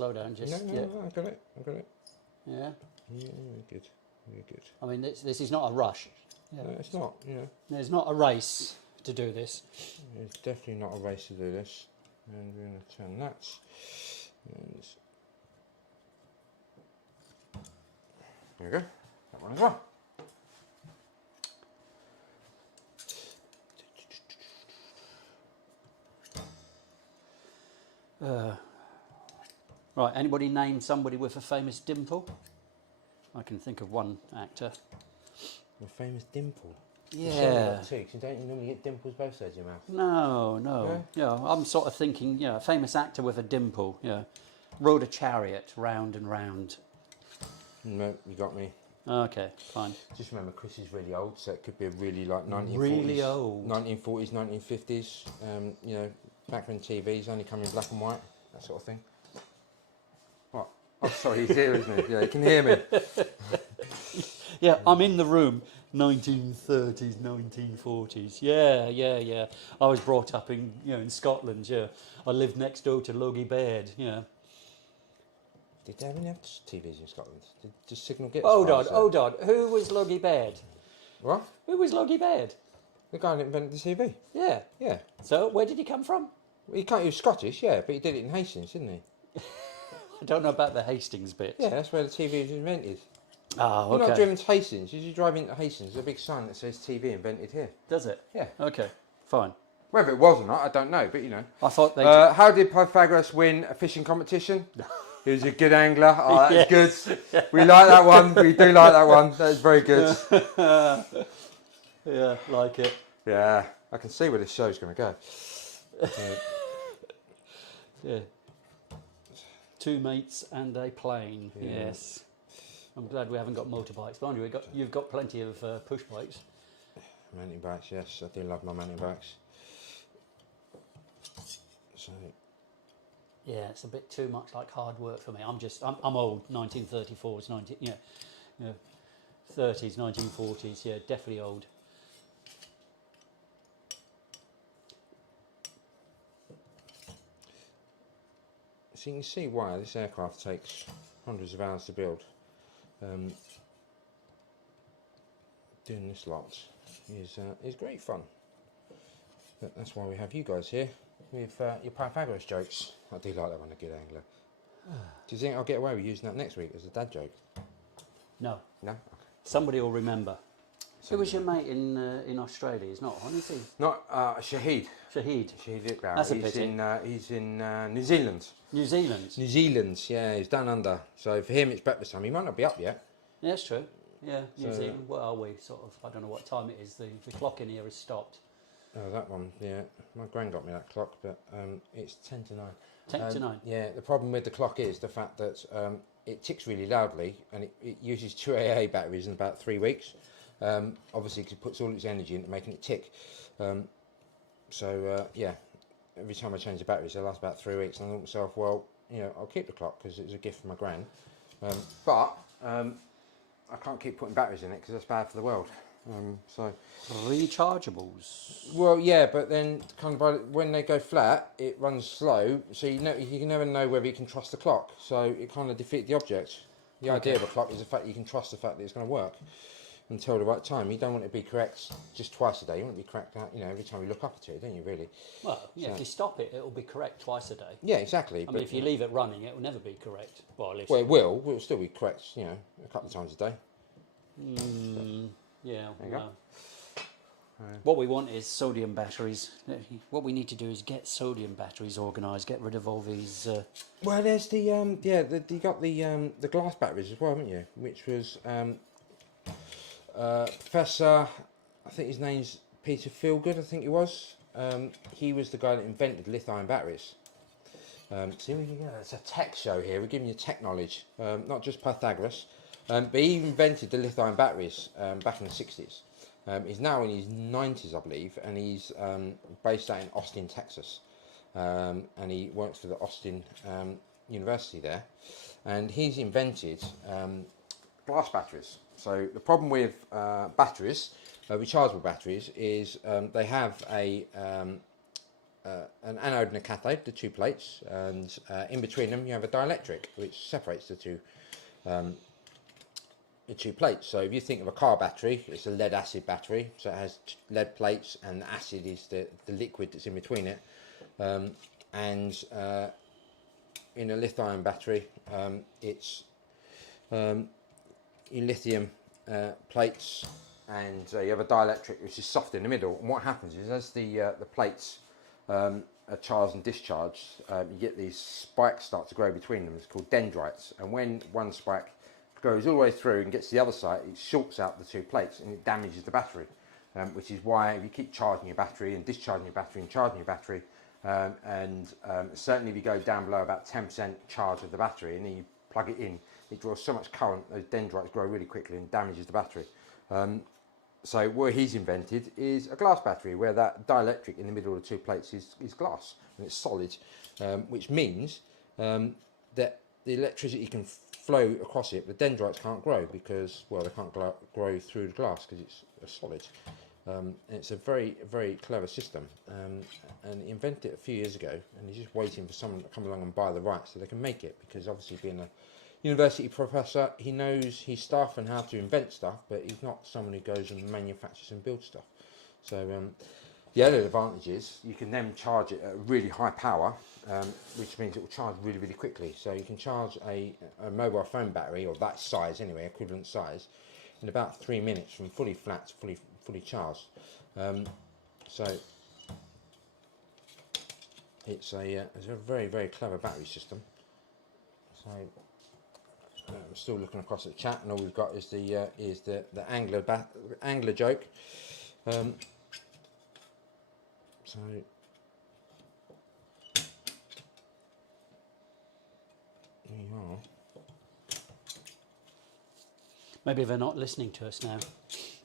no, I got it. Yeah? Yeah, good. I mean, this is not a rush. Yeah. No, it's not, you know. There's not a race to do this. It's definitely not a race to do this. And we're going to turn that. And there we go. That one as well. Right, anybody name somebody with a famous dimple? I can think of one actor. The famous dimple. Yeah. You don't normally get dimples both sides of your mouth. No. No? Yeah, I'm sort of thinking, a famous actor with a dimple. Yeah, rode a chariot round and round. No, you got me. Okay, fine. Just remember, Chris is really old, so it could be a really like 1940s. Really old. 1940s, 1950s. You know, back when TV's only come in black and white, that sort of thing. What? Oh, sorry, he's here, isn't he? Yeah, he can hear me. Yeah, I'm in the room. 1930s, 1940s. Yeah. I was brought up in Scotland. Yeah, I lived next door to Logie Baird. Yeah. Did they even have TVs in Scotland? Did Signal get? Hold on. Who was Logie Baird? What? Who was Logie Baird? The guy that invented the TV. Yeah. Yeah. So where did he come from? He was Scottish, yeah, but he did it in Hastings, didn't he? I don't know about the Hastings bit. Yeah, that's where the TV was invented. Oh, You're okay. not driven to Hastings. You drive into Hastings, there's a big sign that says TV invented here. Does it? Yeah. Okay, fine. Whether it was or not, I don't know, but you know. I thought they... How did Pythagoras win a fishing competition? He was a good angler. Oh, that's good. We like that one. We do like that one. That's very good. Yeah, like it. Yeah, I can see where this show's going to go. Yeah. Two mates and a plane. Yeah. Yes. I'm glad we haven't got motorbikes. But anyway, you've got plenty of push bikes. Mountain bikes, yes, I do love my mountain bikes. So, Yeah, it's a bit too much like hard work for me. I'm old. 1934s, 30s, 1940s. Yeah, definitely old. so you can see why this aircraft takes hundreds of hours to build. Doing this lot is great fun. But that's why we have you guys here with your Pythagoras jokes. I do like that one, a good angler. Do you think I'll get away with using that next week as a dad joke? No. No? Okay. Somebody will remember. Who was your mate in Australia? He's not on, is he? Not Shahid. Shahid. Shahid Iqbal. That's a he's pity. He's in New Zealand. New Zealand. New Zealand, yeah, he's down under. So for him, it's breakfast time. He might not be up yet. Yeah, that's true. Yeah, New So- Zealand. What are we? Sort of. I don't know what time it is. The clock in here has stopped. Oh, that one, yeah. My gran got me that clock, but it's 10 to 9. 10 to 9. Yeah, the problem with the clock is the fact that it ticks really loudly, and it uses 2 AA batteries in about 3 weeks. Obviously, because it puts all its energy into making it tick. Yeah, every time I change the batteries, they last about 3 weeks. And I thought to myself, well, you know, I'll keep the clock because it was a gift from my gran. But I can't keep putting batteries in it because that's bad for the world. Rechargeables. Well, yeah, but then kind of when they go flat, it runs slow, so you can never know whether you can trust the clock. So it kind of defeats the object. The idea of a clock is the fact that you can trust the fact that it's going to work until the right time. You don't want it to be correct just twice a day. You want it to be correct, every time you look up at it, don't you? Really? Well, yeah. If you stop it, it'll be correct twice a day. Yeah, exactly. I mean, if you leave it running, it will never be correct. Well, at least. Well, it will. It will still be correct. A couple of times a day. Yeah. There you go. What we want is sodium batteries. What we need to do is get sodium batteries organised, get rid of all these... Well, there's the you got the glass batteries as well, haven't you? Which was Professor, I think his name's Peter Feelgood, I think he was. He was the guy that invented lithium batteries. See, it's a tech show here. We're giving you tech knowledge, not just Pythagoras. But he invented the lithium batteries back in the 60s. He's now in his 90s, I believe, and he's based out in Austin, Texas. And he works for the Austin University there. And he's invented glass batteries. So the problem with batteries, rechargeable batteries, is they have an anode and a cathode, the two plates, and in between them you have a dielectric which separates the two plates. So if you think of a car battery, it's a lead acid battery, so it has lead plates and the acid is the liquid that's in between it. And in a lithium battery, it's in lithium plates, and you have a dielectric which is soft in the middle. And what happens is, as the plates are charged and discharged, you get these spikes start to grow between them. It's called dendrites. And when one spike goes all the way through and gets to the other side, it shorts out the two plates and it damages the battery. Which is why if you keep charging your battery and discharging your battery and charging your battery, certainly if you go down below about 10% charge of the battery and then you plug it in, it draws so much current, those dendrites grow really quickly and damages the battery. So what he's invented is a glass battery where that dielectric in the middle of the two plates is glass and it's solid, which means that the electricity can flow across it. The dendrites can't grow because, well, they can't grow through the glass because it's a solid. It's a very, very clever system, and he invented it a few years ago, and he's just waiting for someone to come along and buy the rights so they can make it, because obviously being a university professor, he knows his stuff and how to invent stuff, but he's not someone who goes and manufactures and builds stuff. So the other advantage is you can then charge it at really high power, which means it will charge really, really quickly. So you can charge a mobile phone battery, or that size anyway, equivalent size, in about 3 minutes from fully flat to fully charged. So it's a very, very clever battery system. So I'm still looking across at the chat, and all we've got is the angler joke. So there you are. Maybe they're not listening to us now.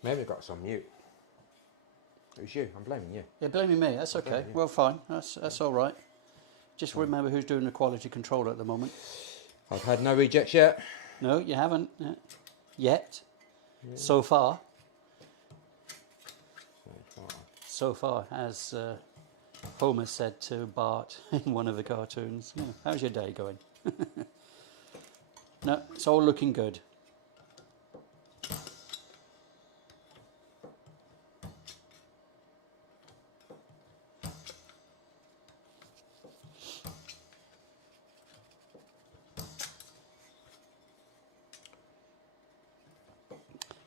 Maybe I got us on mute. It was you. I'm blaming you. You're blaming me. That's okay. Well, fine. That's all right. Just remember who's doing the quality control at the moment. I've had no rejects yet. No, you haven't yet. Yeah. So far, as Homer said to Bart in one of the cartoons, yeah, how's your day going? No, it's all looking good.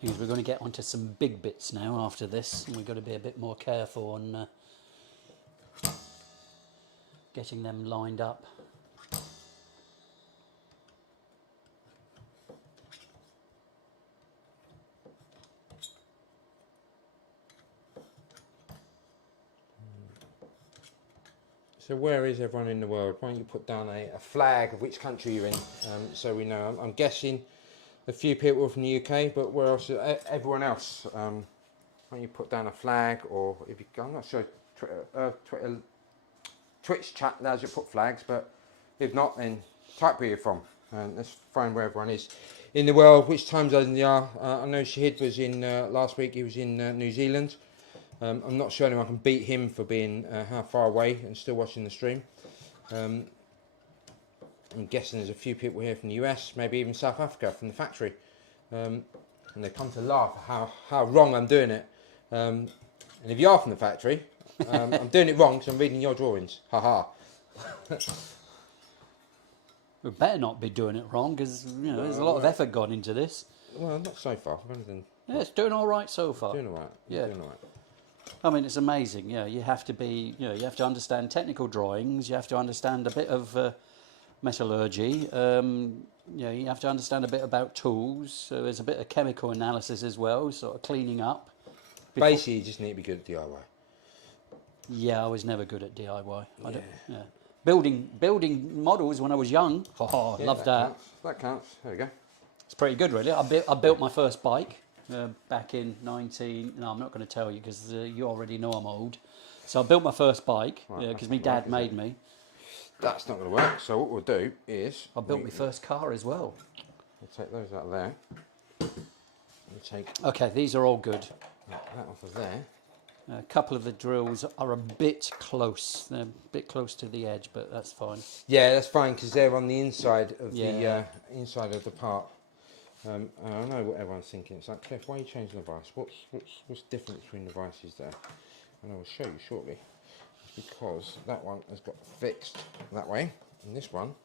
Because we're going to get onto some big bits now after this, and we've got to be a bit more careful on getting them lined up. So where is everyone in the world? Why don't you put down a flag of which country you're in, so we know. I'm guessing a few people from the UK, but where else? Everyone else. Why don't you put down a flag, or if you, I'm not sure. Twitch chat allows you to put flags, but if not, then type where you're from, and let's find where everyone is in the world, which time zone they are. I know Shahid was in last week. He was in New Zealand. I'm not sure anyone can beat him for being how far away and still watching the stream. I'm guessing there's a few people here from the US, maybe even South Africa from the factory, and they come to laugh at how wrong I'm doing it. And if you are from the factory, I'm doing it wrong because I'm reading your drawings. Ha ha. We better not be doing it wrong, because there's a lot of effort gone into this. Well, not so far. Yeah, it's doing all right so far. Doing all right. Yeah. Doing all right. I mean, it's amazing. You have to be, you have to understand technical drawings. You have to understand a bit of metallurgy. You have to understand a bit about tools. So there's a bit of chemical analysis as well, sort of cleaning up. Basically, you just need to be good at DIY. Yeah, I was never good at DIY. Building models when I was young. Oh, Yeah, loved that. Counts. That counts. There we go. It's pretty good, really. I built my first bike back in 19. No, I'm not going to tell you because you already know I'm old. So I built my first bike Right, because that's my not dad right, is made it? me. That's not going to work. So what we'll do is I built my first car as well. we'll take those out of there. We'll take Okay, these are all good. that off of there. A couple of the drills are a bit close. They're a bit close to the edge, but that's fine. Yeah, that's fine because they're on the inside of Yeah. the inside of the part. I know what everyone's thinking. It's like, Cliff, why are you changing the vice? What's different between the vices there? And I will show you shortly. It's because that one has got fixed that way, and this one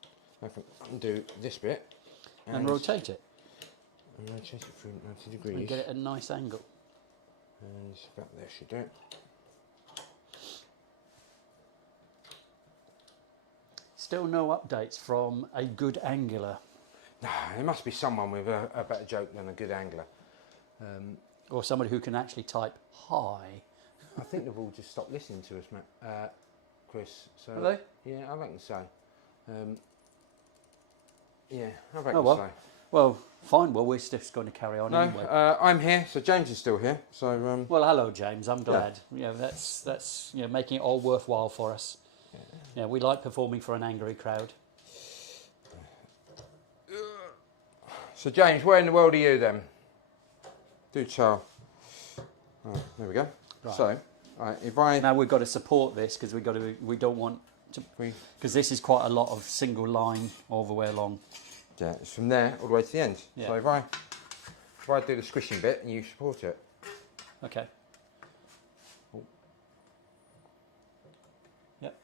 I can undo this bit And rotate it and rotate it through 90 and degrees. get it at a nice angle. And about there should do it. Still no updates from a good angler There must be someone with a better joke than a good angler. or somebody who can actually type hi. I think they've all just stopped listening to us, Matt, Chris. So Are they? yeah, I reckon so. Yeah, I reckon Oh well. so. Well, fine. Well, we're just going to carry on No, anyway. I'm here, so James is still here. So Well, hello, James. I'm glad. That's making it all worthwhile for us. Yeah, we like performing for an angry crowd. so James, where in the world are you then? Do tell. Oh, there we go. Right. So, if I Now we've got to support this because we don't want to we, because this is quite a lot of single line all the way along. yeah, it's from there all the way to the end. Yeah. So if I do the squishing bit and you support it. Okay. Yep.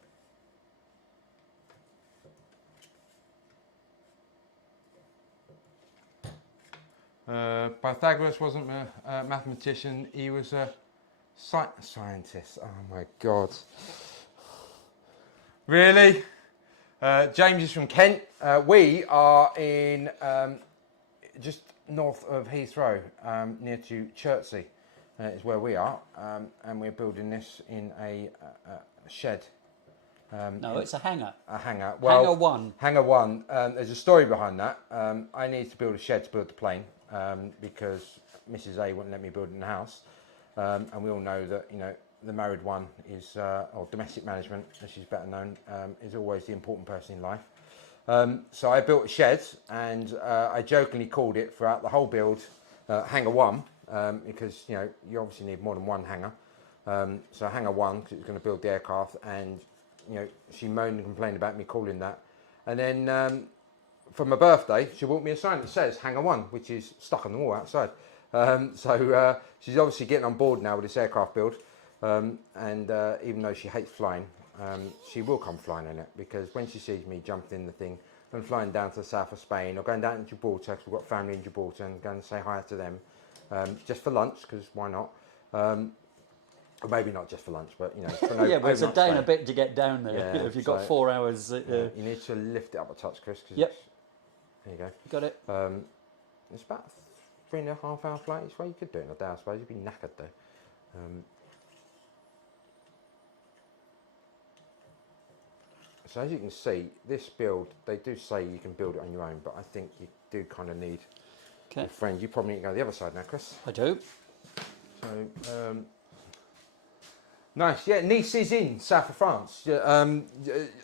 Pythagoras wasn't a mathematician, he was a scientist. Oh my God. Really? James is from Kent. We are in just north of Heathrow, near to Chertsey, is where we are, and we're building this in a shed. No, it's a hangar. A hangar. Hangar one. Hangar one. There's a story behind that. I needed to build a shed to build the plane because Mrs. A wouldn't let me build it in the house, and we all know that the married one is, or domestic management, as she's better known, is always the important person in life. So I built a shed, and I jokingly called it throughout the whole build Hangar One, because you obviously need more than one hangar. So Hangar One, because it was going to build the aircraft, and she moaned and complained about me calling that. And then for my birthday, she bought me a sign that says Hangar One, which is stuck on the wall outside. So she's obviously getting on board now with this aircraft build. And even though she hates flying, she will come flying in it, because when she sees me jumping in the thing and flying down to the south of Spain or going down to Gibraltar, because we've got family in Gibraltar, and going to say hi to them just for lunch, because why not? Or maybe not just for lunch, but for Yeah, but it's a overnight day and stay. a bit to get down there. Yeah, If you've got so- 4 hours, You need to lift it up a touch, Chris. Cause Yep. there you go. got it. It's about a 3.5 hour flight each way. You could do it in a day, I suppose. You'd be knackered though. So as you can see, this build, they do say you can build it on your own, but I think you do kind of need Okay, a friend. You probably need to go the other side now, Chris. I do. So, nice. Yeah, Nice is in south of France. Yeah,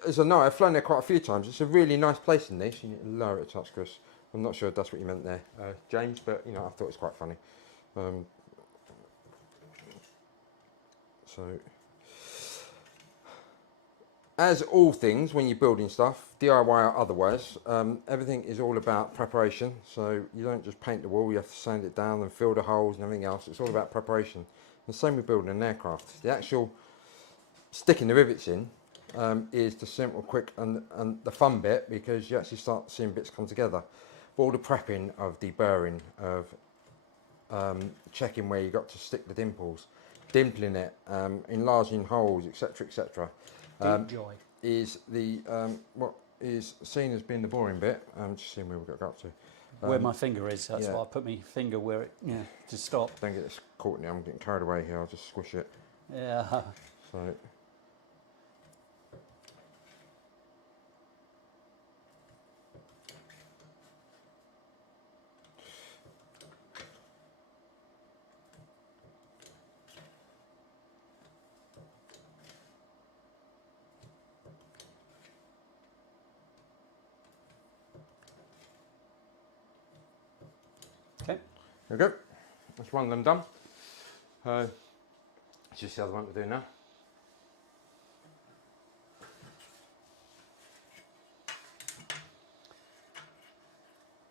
as I know, I've flown there quite a few times. It's a really nice place in Nice. You need to lower it a touch, Chris. I'm not sure if that's what you meant there, James, but I thought it was quite funny. So, as all things, when you're building stuff, DIY or otherwise, everything is all about preparation. So you don't just paint the wall, you have to sand it down and fill the holes and everything else. It's all about preparation. The same with building an aircraft. The actual sticking the rivets in is the simple, quick and the fun bit, because you actually start seeing bits come together. But all the prepping of deburring, of checking where you got to stick the dimples, dimpling it, enlarging holes, etc., etc. Deep joy. Is the what is seen as being the boring bit. Just seeing where we've got to go up to. Where my finger is, that's yeah. why I put my finger where it, to stop. Don't get this caught in there. I'm getting carried away here. I'll just squish it. Yeah. So. Okay. There we go. That's one of them done. It's just the other one to do now.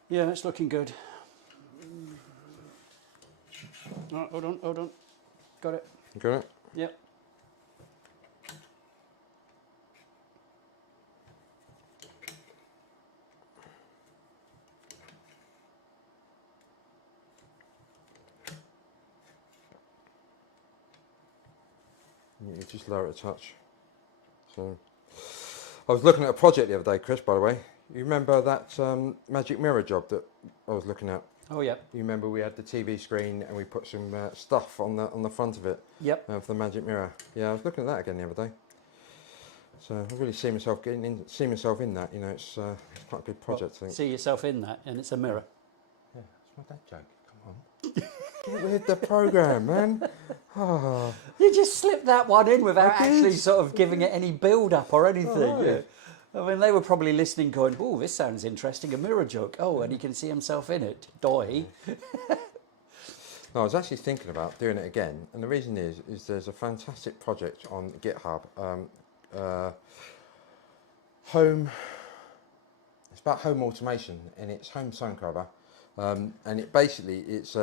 Yeah, it's looking good. Oh, hold on. Got it. You got it? Yep. You just lower it a touch. So, I was looking at a project the other day, Chris. By the way, you remember that magic mirror job that I was looking at? Oh, yeah. You remember we had the TV screen and we put some stuff on the front of it. Yep. For the magic mirror. Yeah, I was looking at that again the other day. So I really see myself in that. You know, it's quite a good project. I think. See yourself in that, and it's a mirror. Yeah, it's my dad joke. Come on. Get with the programme, man. Oh. You just slipped that one in without I did. actually sort of giving it any build-up or anything. Oh, yeah. right. I mean, they were probably listening going, oh, this sounds interesting, a mirror joke. Oh, and he can see himself in it. Doy. No, I was actually thinking about doing it again, and the reason is there's a fantastic project on GitHub, home. It's about home automation, and it's home sun cover, and it basically it's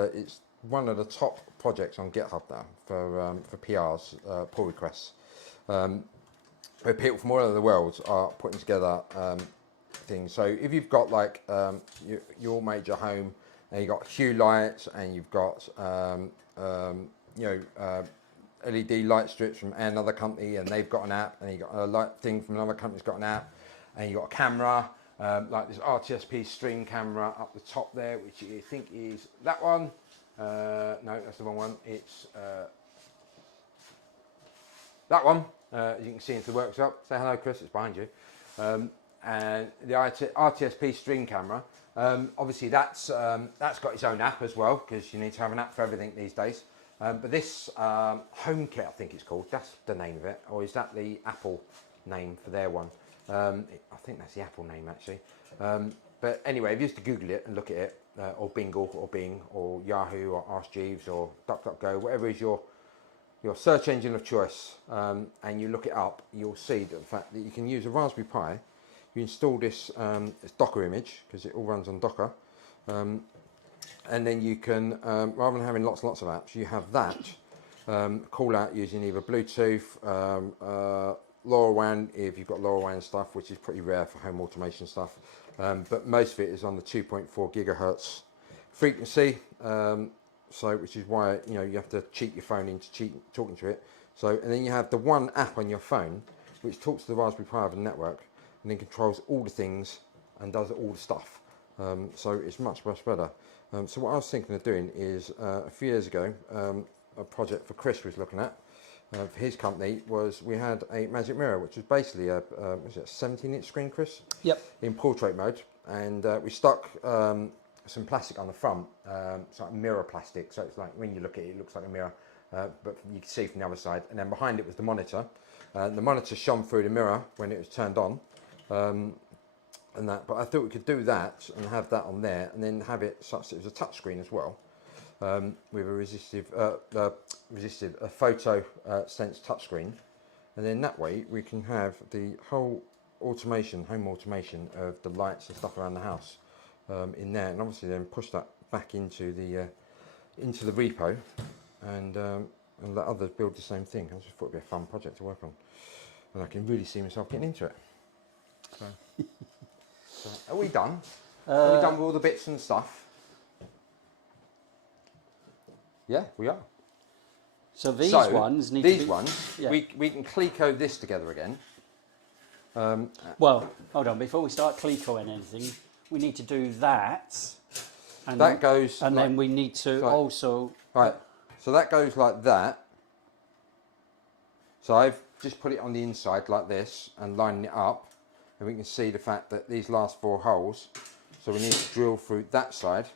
one of the top projects on GitHub now for PRs, pull requests, where people from all over the world are putting together things. So if you've got like your major home. And you've got Hue lights, and you've got LED light strips from another company, and they've got an app, and you've got a light thing from another company's got an app, and you've got a camera, like this RTSP stream camera up the top there, which you think is that one. No, that's the wrong one. It's that one. As you can see into the workshop. Say hello, Chris. It's behind you. And the RTSP string camera. Obviously, that's got its own app as well, because you need to have an app for everything these days. But this HomeKit, I think it's called. That's the name of it, or is that the Apple name for their one? I think that's the Apple name actually. But anyway, if you used to Google it and look at it, or Bingle, or Bing, or Yahoo, or Ask Jeeves, or DuckDuckGo, whatever is your search engine of choice, and you look it up, you'll see the fact that you can use a Raspberry Pi. You install this Docker image, because it all runs on Docker, and then you can, rather than having lots and lots of apps, you have that call out using either Bluetooth, LoRaWAN if you've got LoRaWAN stuff, which is pretty rare for home automation stuff, but most of it is on the 2.4 gigahertz frequency, so which is why you have to cheat your phone into talking to it. So, and then you have the one app on your phone which talks to the Raspberry Pi over the network, and then controls all the things and does all the stuff. So it's much better. So what I was thinking of doing is a few years ago, a project for Chris was looking at for his company was we had a magic mirror, which was basically a 17-inch screen, Chris. Yep. In portrait mode, and we stuck some plastic on the front. It's like mirror plastic, so it's like when you look at it, it looks like a mirror, but you can see from the other side. And then behind it was the monitor. The monitor shone through the mirror when it was turned on. And that, but I thought we could do that and have that on there, and then have it such that it was a touch screen as well, with a a photo sense touchscreen, and then that way we can have the whole home automation of the lights and stuff around the house in there, and obviously then push that back into the repo, and let others build the same thing. I just thought it'd be a fun project to work on, and I can really see myself getting into it. So, are we done? Are we done with all the bits and stuff? Yeah, we are. So these So, ones need these to be... ones, yeah. we can Cleco this together again. Well, hold on. Before we start Clecoing anything, we need to do that. And That goes And like- then we need to like- also... Right, so that goes like that. So I've just put it on the inside like this and lining it up, and we can see the fact that these last 4 holes, so we need to drill through that side.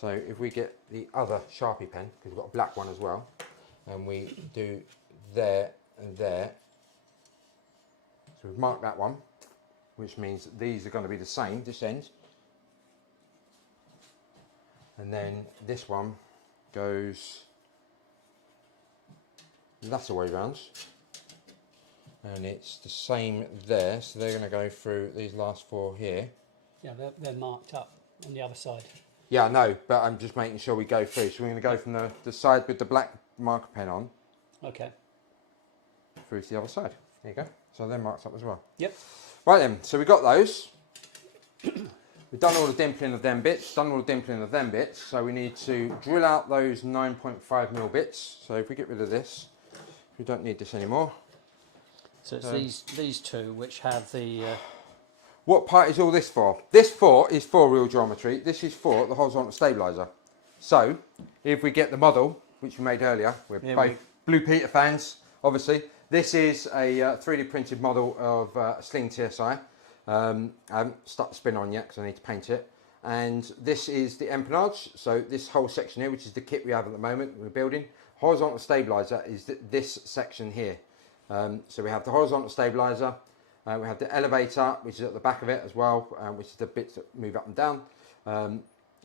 So if we get the other Sharpie pen, because we've got a black one as well, and we do there and there, so we've marked that one, which means these are going to be the same, this end. And then this one goes that way round, and it's the same there, so they're going to go through these last 4 here. Yeah, they're marked up on the other side. Yeah, I know, but I'm just making sure we go through. So we're going to go from the side with the black marker pen on Okay. through to the other side. There you go. So they're marked up as well. Yep. Right then, so we got those. We've done all the dimpling of them bits, so we need to drill out those 9.5mm bits. So if we get rid of this, we don't need this anymore. So it's these two which have the... What part is all this for? This is for real geometry. This is for the horizontal stabiliser. So if we get the model, which we made earlier, we're both Blue Peter fans, obviously. This is a 3D printed model of Sling TSI. I haven't stuck the spin on yet because I need to paint it. And this is the empennage. So this whole section here, which is the kit we have at the moment, we're building. Horizontal stabiliser is this section here. So we have the horizontal stabiliser. We have the elevator, which is at the back of it as well, which is the bits that move up and down.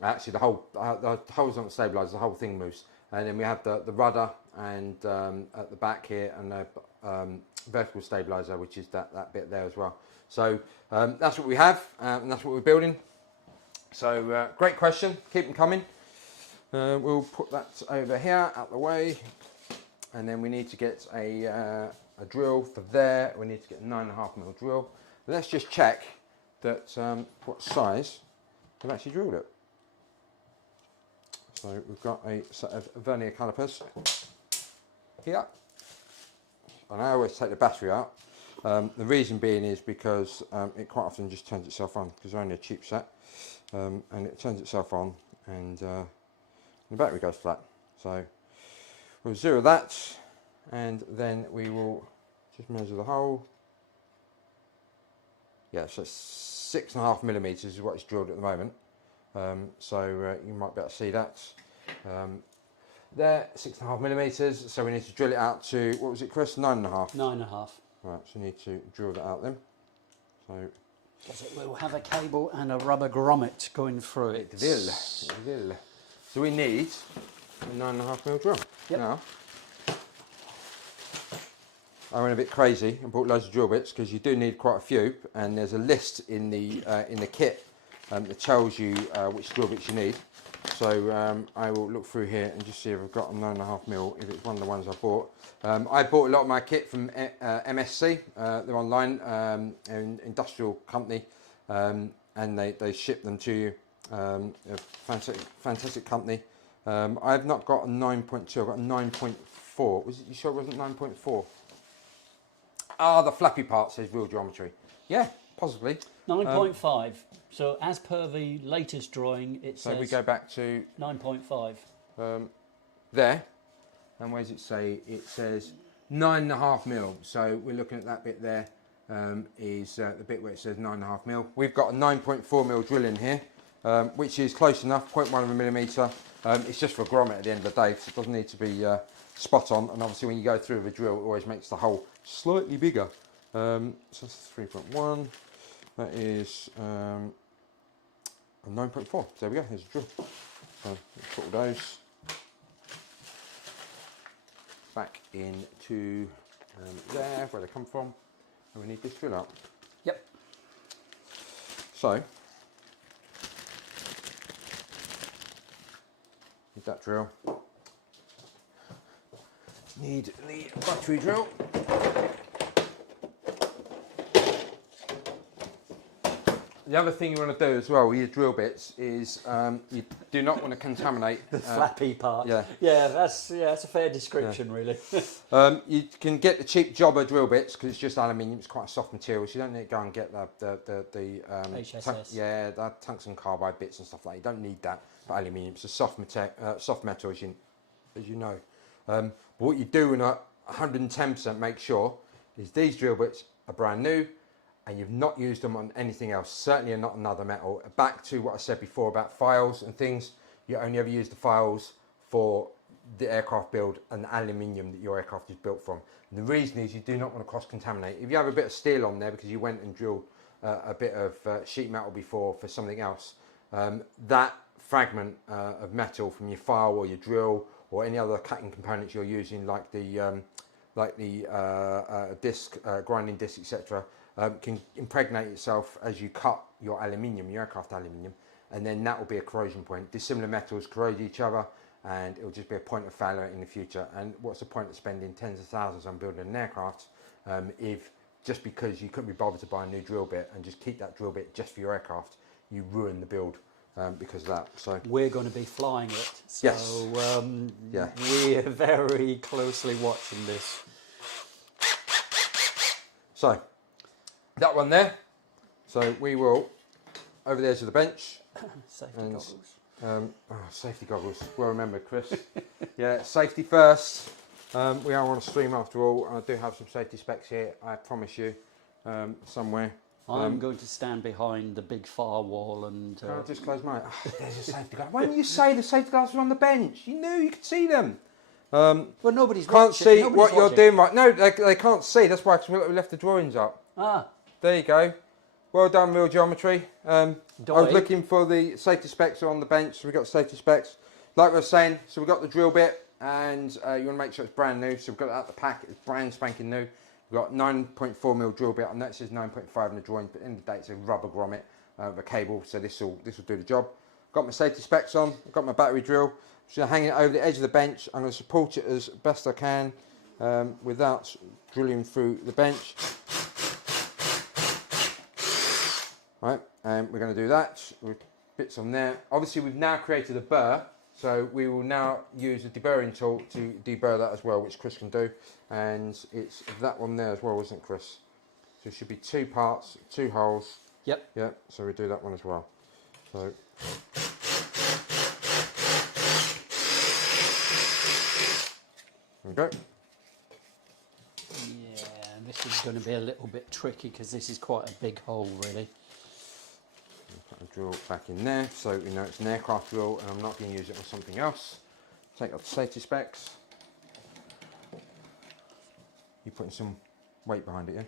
Actually, the horizontal stabiliser, the whole thing moves. And then we have the rudder and at the back here, and the vertical stabiliser, which is that bit there as well. So that's what we have, and that's what we're building. So great question, keep them coming. We'll put that over here out the way, and then we need to get a drill for there. We need to get a 9.5mm drill. Let's just check that what size we've actually drilled it. So we've got a set of vernier calipers here, and I always take the battery out. The reason being is because it quite often just turns itself on, because they're only a cheap set, and it turns itself on, and the battery goes flat. So we'll zero that, and then we will just measure the hole. Yeah, so 6.5mm is what it's drilled at the moment. So you might be able to see that. There, 6.5mm. So we need to drill it out to, what was it, Chris? 9.5. 9.5. Right, so we need to drill that out then. So Because it will have a cable and a rubber grommet going through it. it will. So we need a 9.5mm drill. Yep. Now, I went a bit crazy and bought loads of drill bits, because you do need quite a few, and there's a list in the kit that tells you which drill bits you need. So I will look through here and just see if I've got a 9.5mm, if it's one of the ones I bought. I bought a lot of my kit from MSC. They're online, an industrial company, and they ship them to you. A fantastic company. I've not got a 9.2, I've got a 9.4. You sure it wasn't 9.4? Ah, the flappy part says real geometry. Yeah, possibly. 9.5. So as per the latest drawing, it So says we go back to 9.5. there, and where does it say? It says 9.5mm. So we're looking at that bit there. Is the bit where it says 9.5mm. We've got a 9.4mm drill in here, which is close enough, 0.1mm. It's just for a grommet at the end of the day, so it doesn't need to be spot on. And obviously when you go through with a drill, it always makes the hole slightly bigger. So that's 3.1. That is a 9.4. So there we go, here's a drill. So let's put all those back into there, where they come from. And we need this drill out. Yep. So, need that drill. Need the battery drill. The other thing you want to do as well with your drill bits is you do not want to contaminate The flappy part. yeah. That's a fair description, really. You can get the cheap jobber drill bits because it's just aluminium. It's quite a soft material, so you don't need to go and get the HSS. the tungsten carbide bits and stuff like that. You don't need that for aluminium. It's a soft metal, as you know. But what you do in 110% make sure is these drill bits are brand new and you've not used them on anything else, certainly not another metal. Back to what I said before about files and things, you only ever use the files for the aircraft build and the aluminium that your aircraft is built from. And the reason is you do not want to cross-contaminate. If you have a bit of steel on there because you went and drilled a bit of sheet metal before for something else, that fragment of metal from your file or your drill or any other cutting components you're using, like the disc, grinding disc, etc., can impregnate itself as you cut your aluminium, your aircraft aluminium, and then that will be a corrosion point. Dissimilar metals corrode each other, and it will just be a point of failure in the future. And what's the point of spending tens of thousands on building an aircraft if just because you couldn't be bothered to buy a new drill bit and just keep that drill bit just for your aircraft, you ruin the build because of that. So we're going to be flying it, so yes. Yeah. we're very closely watching this. So that one there. So we will over the edge of the bench. Safety And, goggles. Safety goggles. Well remembered, Chris. Yeah, safety first. We are on a stream after all, and I do have some safety specs here. I promise you, somewhere. I'm going to stand behind the big firewall and. Can I just close my? Oh, there's a safety guard. Why didn't you say the safety guards were on the bench? You knew you could see them. Well, nobody's Can't watching. see Nobody's what you're watching. doing right. No, they can't see. That's why we left the drawings up. Ah, There you go. Well done, Real Geometry. I was Dolly. looking for the safety specs on the bench, so we got safety specs. Like I was saying, so we got the drill bit, and you want to make sure it's brand new. So we've got it out the pack. It's brand spanking new. We've got 9.4mm drill bit. I know it says 9.5 in the drawing, but in the day it's a rubber grommet with a cable. So this will do the job. Got my safety specs on. I've got my battery drill. So hanging it over the edge of the bench. I'm going to support it as best I can without drilling through the bench. Right, and we're going to do that with bits on there. Obviously, we've now created a burr, so we will now use a deburring tool to deburr that as well, which Chris can do. And it's that one there as well, isn't it, Chris? So it should be 2 parts, 2 holes. Yep. Yep, so we do that one as well. So. There we go. Yeah, this is going to be a little bit tricky because this is quite a big hole, really. Put the drill back in there so we know it's an aircraft drill and I'm not going to use it on something else. Take out the safety specs. You're putting some weight behind it, yeah?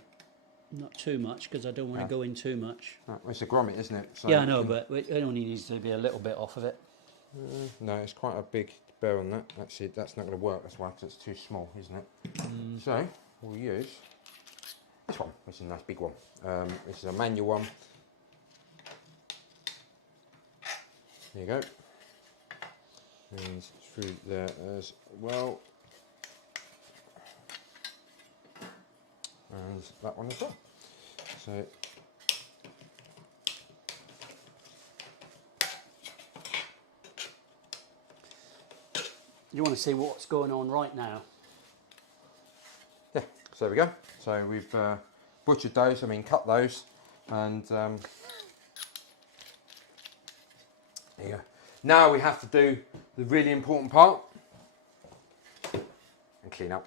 Not too much because I don't want to go in too much. Well, it's a grommet, isn't it? So Yeah, I know, but it only needs to be a little bit off of it. no, it's quite a big burr on that. That's it. That's not going to work. That's why, because it's too small, isn't it? So we'll use this one. This is a nice big one. This is a manual one. There you go. And through there as well. And that one as well. So You want to see what's going on right now? yeah, so there we go. So we've butchered those, cut those, and there you go. Now we have to do the really important part and clean up.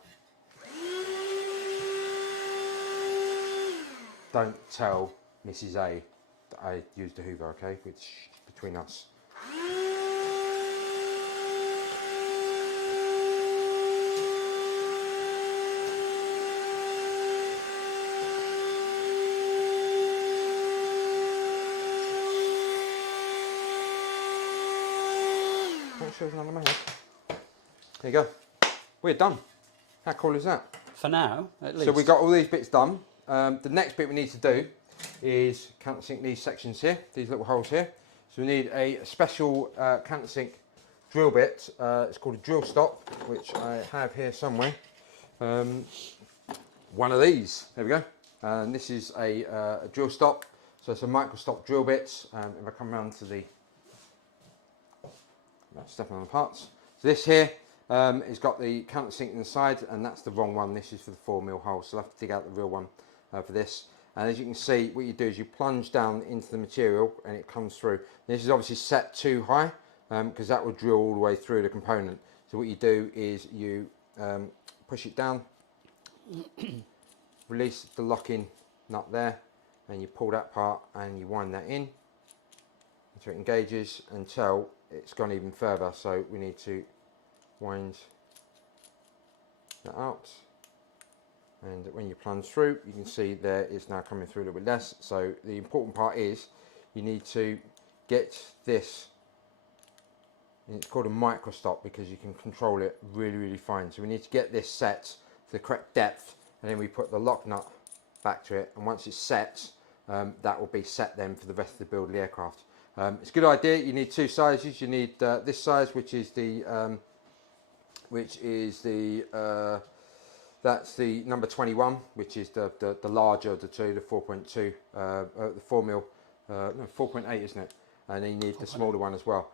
Don't tell Mrs. A that I used a Hoover, okay? Which between us. Shows another man. There you go. We're done. How cool is that? For now, at least. So we got all these bits done. The next bit we need to do is countersink these sections here, these little holes here. So we need a special countersink drill bit. It's called a drill stop, which I have here somewhere. One of these. There we go. And this is a drill stop. So some micro-stop drill bits. If I come around to the stepping on the parts. So this here has got the countersink in the side, and that's the wrong one. This is for the 4mm hole, so I'll have to dig out the real one for this. And as you can see, what you do is you plunge down into the material and it comes through. This is obviously set too high because that will drill all the way through the component. So what you do is you push it down, release the locking nut there, and you pull that part and you wind that in until it engages until it's gone even further. So we need to wind that out, and when you plunge through, you can see there it's now coming through a little bit less. So the important part is you need to get this, and it's called a micro stop because you can control it really fine. So we need to get this set to the correct depth, and then we put the lock nut back to it, and once it's set, that will be set then for the rest of the build of the aircraft. It's a good idea. You need two sizes. You need this size, which is the that's the number 21, which is the larger of the two, the 4.2, the 4mm, no, 4.8, isn't it? And then you need the smaller one as well.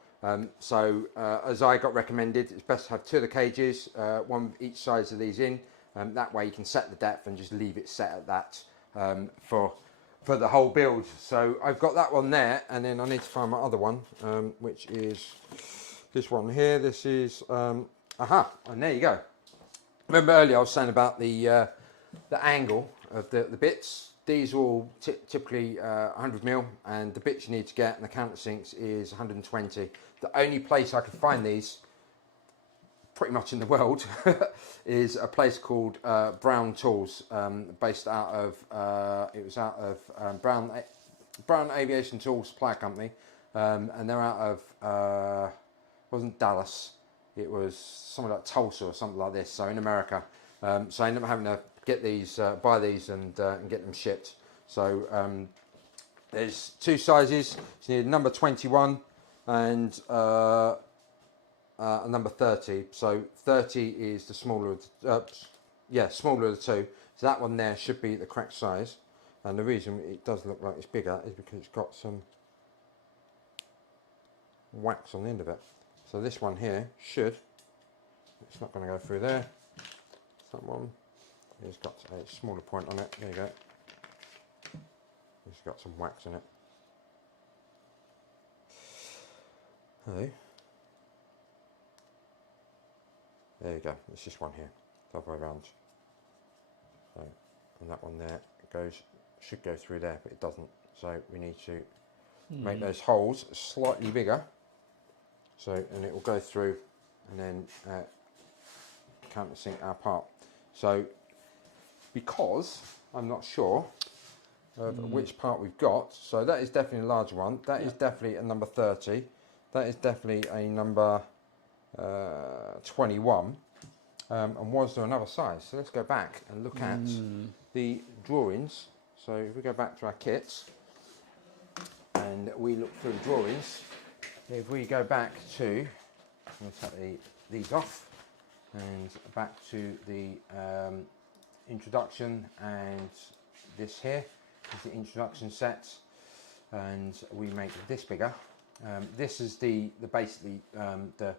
So as I got recommended, it's best to have two of the cages, one each size of these in. That way you can set the depth and just leave it set at that for the whole build. So I've got that one there, and then I need to find my other one, which is this one here. This is and there you go. Remember earlier I was saying about the angle of the bits. These are all typically 100mm, and the bits you need to get and the countersinks is 120. The only place I could find these pretty much in the world is a place called Brown Tools, based out of it was out of Brown Aviation Tools Supply Company, and they're out of wasn't Dallas, it was somewhere like Tulsa or something like this, so in America. So I ended up having to get these, buy these and get them shipped. So there's two sizes. So you need a number 21 and a number 30. So 30 is the smaller of the, smaller of the two. So that one there should be the correct size. And the reason it does look like it's bigger is because it's got some wax on the end of it. So this one here should, it's not going to go through there. That one, it's got a smaller point on it. There you go. It's got some wax in it. Hello. There you go. It's this one here, the other way around. So, and that one there should go through there, but it doesn't. So we need to make those holes slightly bigger. So, and it will go through and then countersink our part. So, because I'm not sure of which part we've got, so that is definitely a larger one. That is definitely a number 30. That is definitely a number 21. And was there another size? So let's go back and look at the drawings. So if we go back to our kits and we look through the drawings, if we go back to, I'm going to take these off and back to the introduction, and this here is the introduction set, and we make this bigger. This is the basically the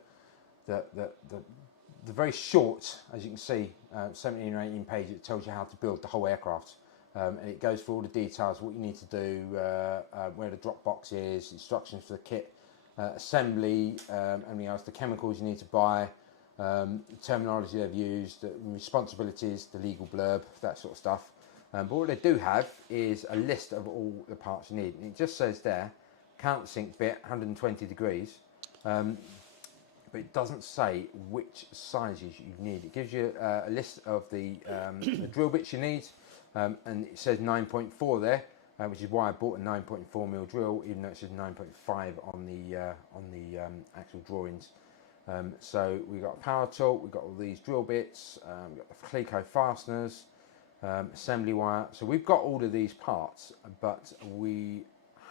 very short, as you can see, 17 or 18 pages. It tells you how to build the whole aircraft, and it goes through all the details, what you need to do, where the drop box is, instructions for the kit. Assembly, everything else, the chemicals you need to buy, the terminology they've used, the responsibilities, the legal blurb, that sort of stuff. But what they do have is a list of all the parts you need. And it just says there, countersink bit, 120 degrees, but it doesn't say which sizes you need. It gives you a list of the drill bits you need, and it says 9.4 there. Which is why I bought a 9.4mm drill, even though it says 9.5 on the actual drawings. So we've got a power tool, we've got all these drill bits, we've got the Cleco fasteners, assembly wire. So we've got all of these parts, but we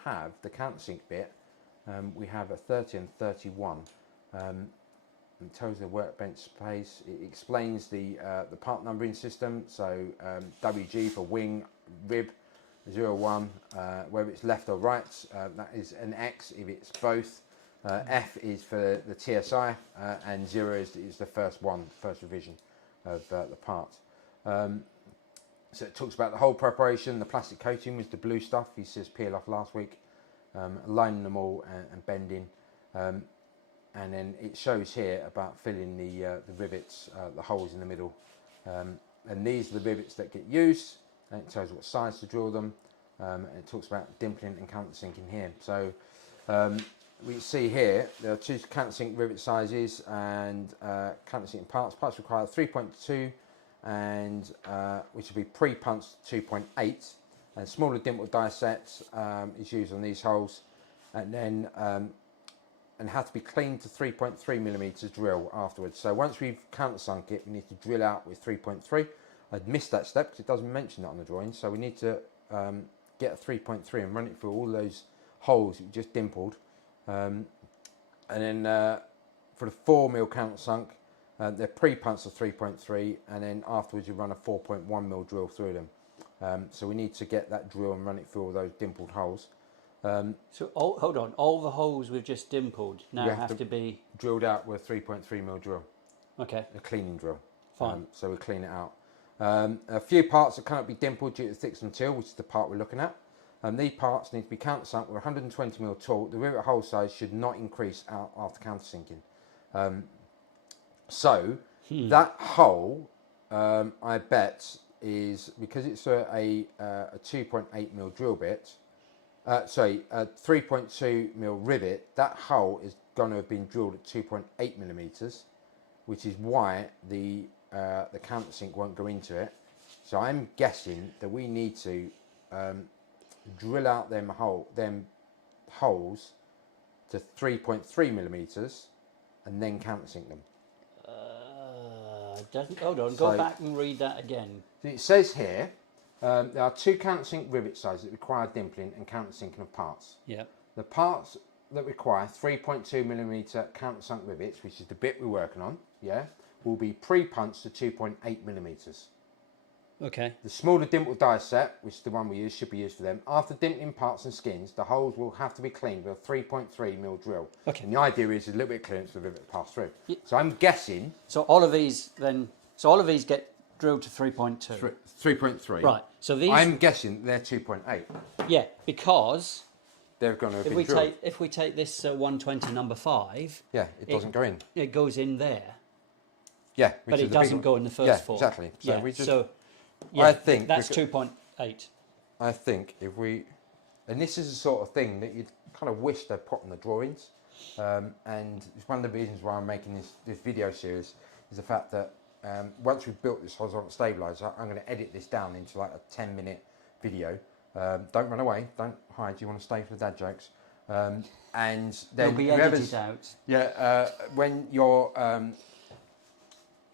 have the countersink bit. We have a 30 and 31. It tells the workbench space. It explains the part numbering system. So WG for wing, rib, 0, 1, whether it's left or right, that is an X if it's both. F is for the TSI, and 0 is the first revision of the part. So it talks about the whole preparation. The plastic coating was the blue stuff. He says peel off last week, lining them all and bending. And then it shows here about filling the rivets, the holes in the middle. And these are the rivets that get used, and it tells you what size to drill them. And it talks about dimpling and countersinking here. So we see here there are 2 countersink rivet sizes and countersinking parts. Parts require 3.2 and which will be pre-punched 2.8. And smaller dimple die sets is used on these holes, and then and have to be cleaned to 3.3 millimeters drill afterwards. So once we've countersunk it, we need to drill out with 3.3. I'd missed that step because it doesn't mention it on the drawing. So we need to get a 3.3 and run it through all those holes that we just dimpled. And then for the 4mm countersunk, they're pre-punched to 3.3, and then afterwards you run a 4.1mm drill through them. So we need to get that drill and run it through all those dimpled holes. So hold on, all the holes we've just dimpled now have to be drilled out with a 3.3mm drill. Okay. A cleaning drill. Fine. So we clean it out. A few parts that cannot be dimpled due to thickness and till, which is the part we're looking at. These parts need to be countersunk with 120mm tool. The rivet hole size should not increase out after countersinking. So that hole, I bet, is because it's a 2.8mm drill bit. A 3.2mm rivet. That hole is going to have been drilled at 2.8mm, which is why the countersink won't go into it. So I'm guessing that we need to drill out them holes to 3.3mm and then countersink them. Hold on, go back and read that again. It says here there are 2 countersink rivet sizes that require dimpling and countersinking of parts. Yeah. The parts that require 3.2mm countersunk rivets, which is the bit we're working on, will be pre-punched to 2.8mm. Okay. The smaller dimple die set, which is the one we use, should be used for them. After dimpling parts and skins, the holes will have to be cleaned with a 3.3mm drill. Okay. And the idea is a little bit of clearance for the rivet to pass through. Yeah. So I'm guessing. So all of these get drilled to 3.2. 3.3. Right. So these. I'm guessing they're 2.8. Yeah, because they're going to have been drilled. If we take this 120 number 5. Yeah, it doesn't go in. It goes in there. Yeah, but it doesn't go in the first 4. Exactly. So we just. I think that's 2.8. I think if we, and this is the sort of thing that you'd kind of wish they'd put on the drawings, and it's one of the reasons why I'm making this video series is the fact that once we've built this horizontal stabilizer, I'm going to edit this down into like a 10-minute video. Don't run away, don't hide. You want to stay for the dad jokes, and then it'll be edited out. Yeah, when you're, you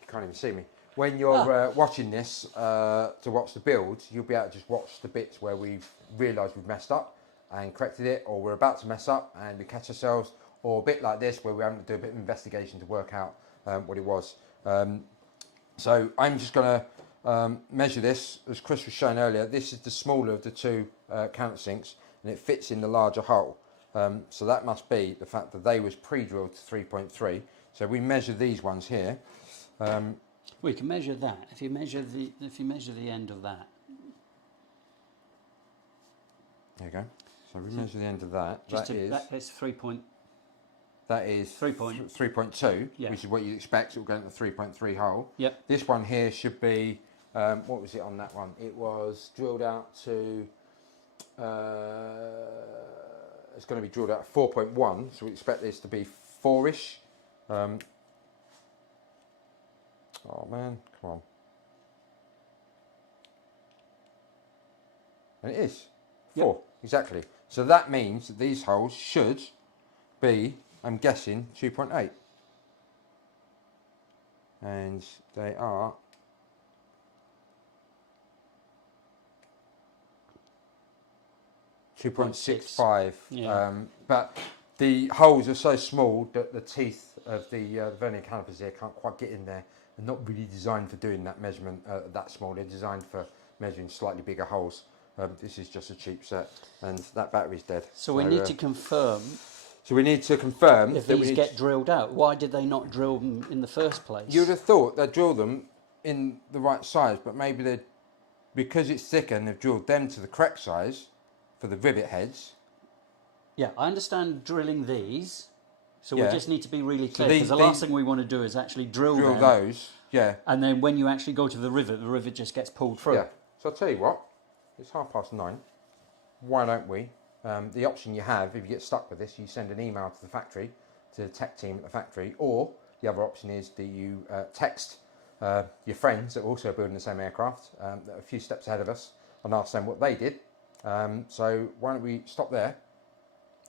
can't even see me. When you're watching this to watch the build, you'll be able to just watch the bits where we've realised we've messed up and corrected it, or we're about to mess up and we catch ourselves, or a bit like this where we're having to do a bit of investigation to work out what it was. So I'm just going to measure this, as Chris was showing earlier. This is the smaller of the 2 countersinks, and it fits in the larger hole. So that must be the fact that they was pre-drilled to 3.3. So we measure these ones here. We can measure that. If you measure the end of that. There you go. So we measure the end of that. That is 3. That is 3.2, yeah. Which is what you'd expect. It will go into the 3.3 hole. Yep. This one here should be, what was it on that one? It was drilled out to, it's going to be drilled out at 4.1, so we expect this to be 4-ish. Oh man, come on. And it is 4, exactly. So that means that these holes should be, I'm guessing, 2.8. And they are 2.65. Yeah. But the holes are so small that the teeth of the vernier calipers here can't quite get in there. They're not really designed for doing that measurement that small. They're designed for measuring slightly bigger holes. This is just a cheap set, and that battery's dead. So we need to confirm that if we these need get drilled out. Why did they not drill them in the first place? You would have thought they'd drill them in the right size, but maybe they, because it's thicker, and they've drilled them to the correct size for the rivet heads. Yeah, I understand drilling these. So Yeah. we just need to be really clear, these- because the last thing we want to do is actually drill them. Those, yeah. And then when you actually go to the rivet just gets pulled through. Yeah. So I'll tell you what, it's 9:30. Why don't we? The option you have, if you get stuck with this, you send an email to the factory, to the tech team at the factory, or the other option is that you text your friends that are also building the same aircraft, that are a few steps ahead of us, and ask them what they did. So why don't we stop there?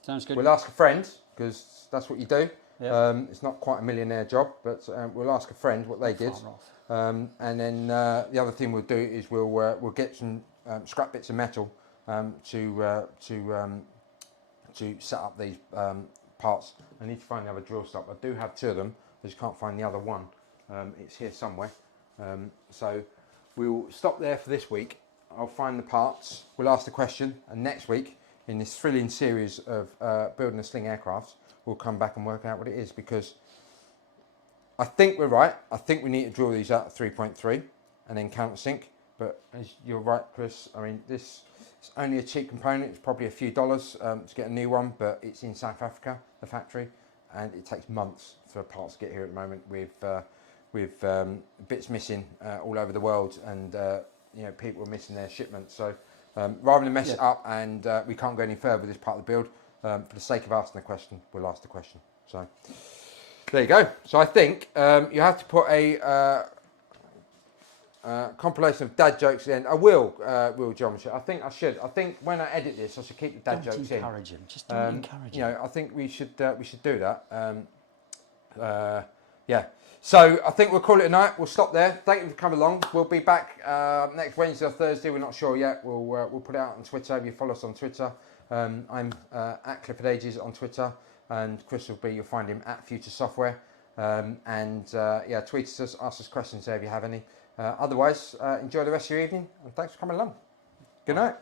Sounds good. We'll ask a friend, because that's what you do. Yeah. It's not quite a millionaire job, but we'll ask a friend what they did. Far off. And then the other thing we'll do is we'll get some scrap bits of metal to set up these parts. I need to find the other drill stop. I do have 2 of them. I just can't find the other one. It's here somewhere. So we'll stop there for this week. I'll find the parts. We'll ask the question, and next week, in this thrilling series of building a sling aircraft, we'll come back and work out what it is, because I think we're right. I think we need to drill these out at 3.3 and then countersink. But as you're right, Chris, I mean, this is only a cheap component. It's probably a few dollars to get a new one, but it's in South Africa, the factory, and it takes months for parts to get here at the moment with bits missing all over the world, and people are missing their shipments. So rather than mess it up and we can't go any further with this part of the build, for the sake of asking the question, we'll ask the question. So there you go. So I think you have to put a compilation of dad jokes in. I will geometry. I think I should. I think when I edit this, I should keep the dad Don't jokes in. encourage him. Just don't encourage him. I think we should do that. Yeah. So I think we'll call it a night. We'll stop there. Thank you for coming along. We'll be back next Wednesday or Thursday. We're not sure yet. We'll put it out on Twitter. If you follow us on Twitter, I'm at Clifford Ages on Twitter, and Chris will be. You'll find him at Future Software. Tweet us, ask us questions there if you have any. Otherwise, enjoy the rest of your evening, and thanks for coming along. Good night.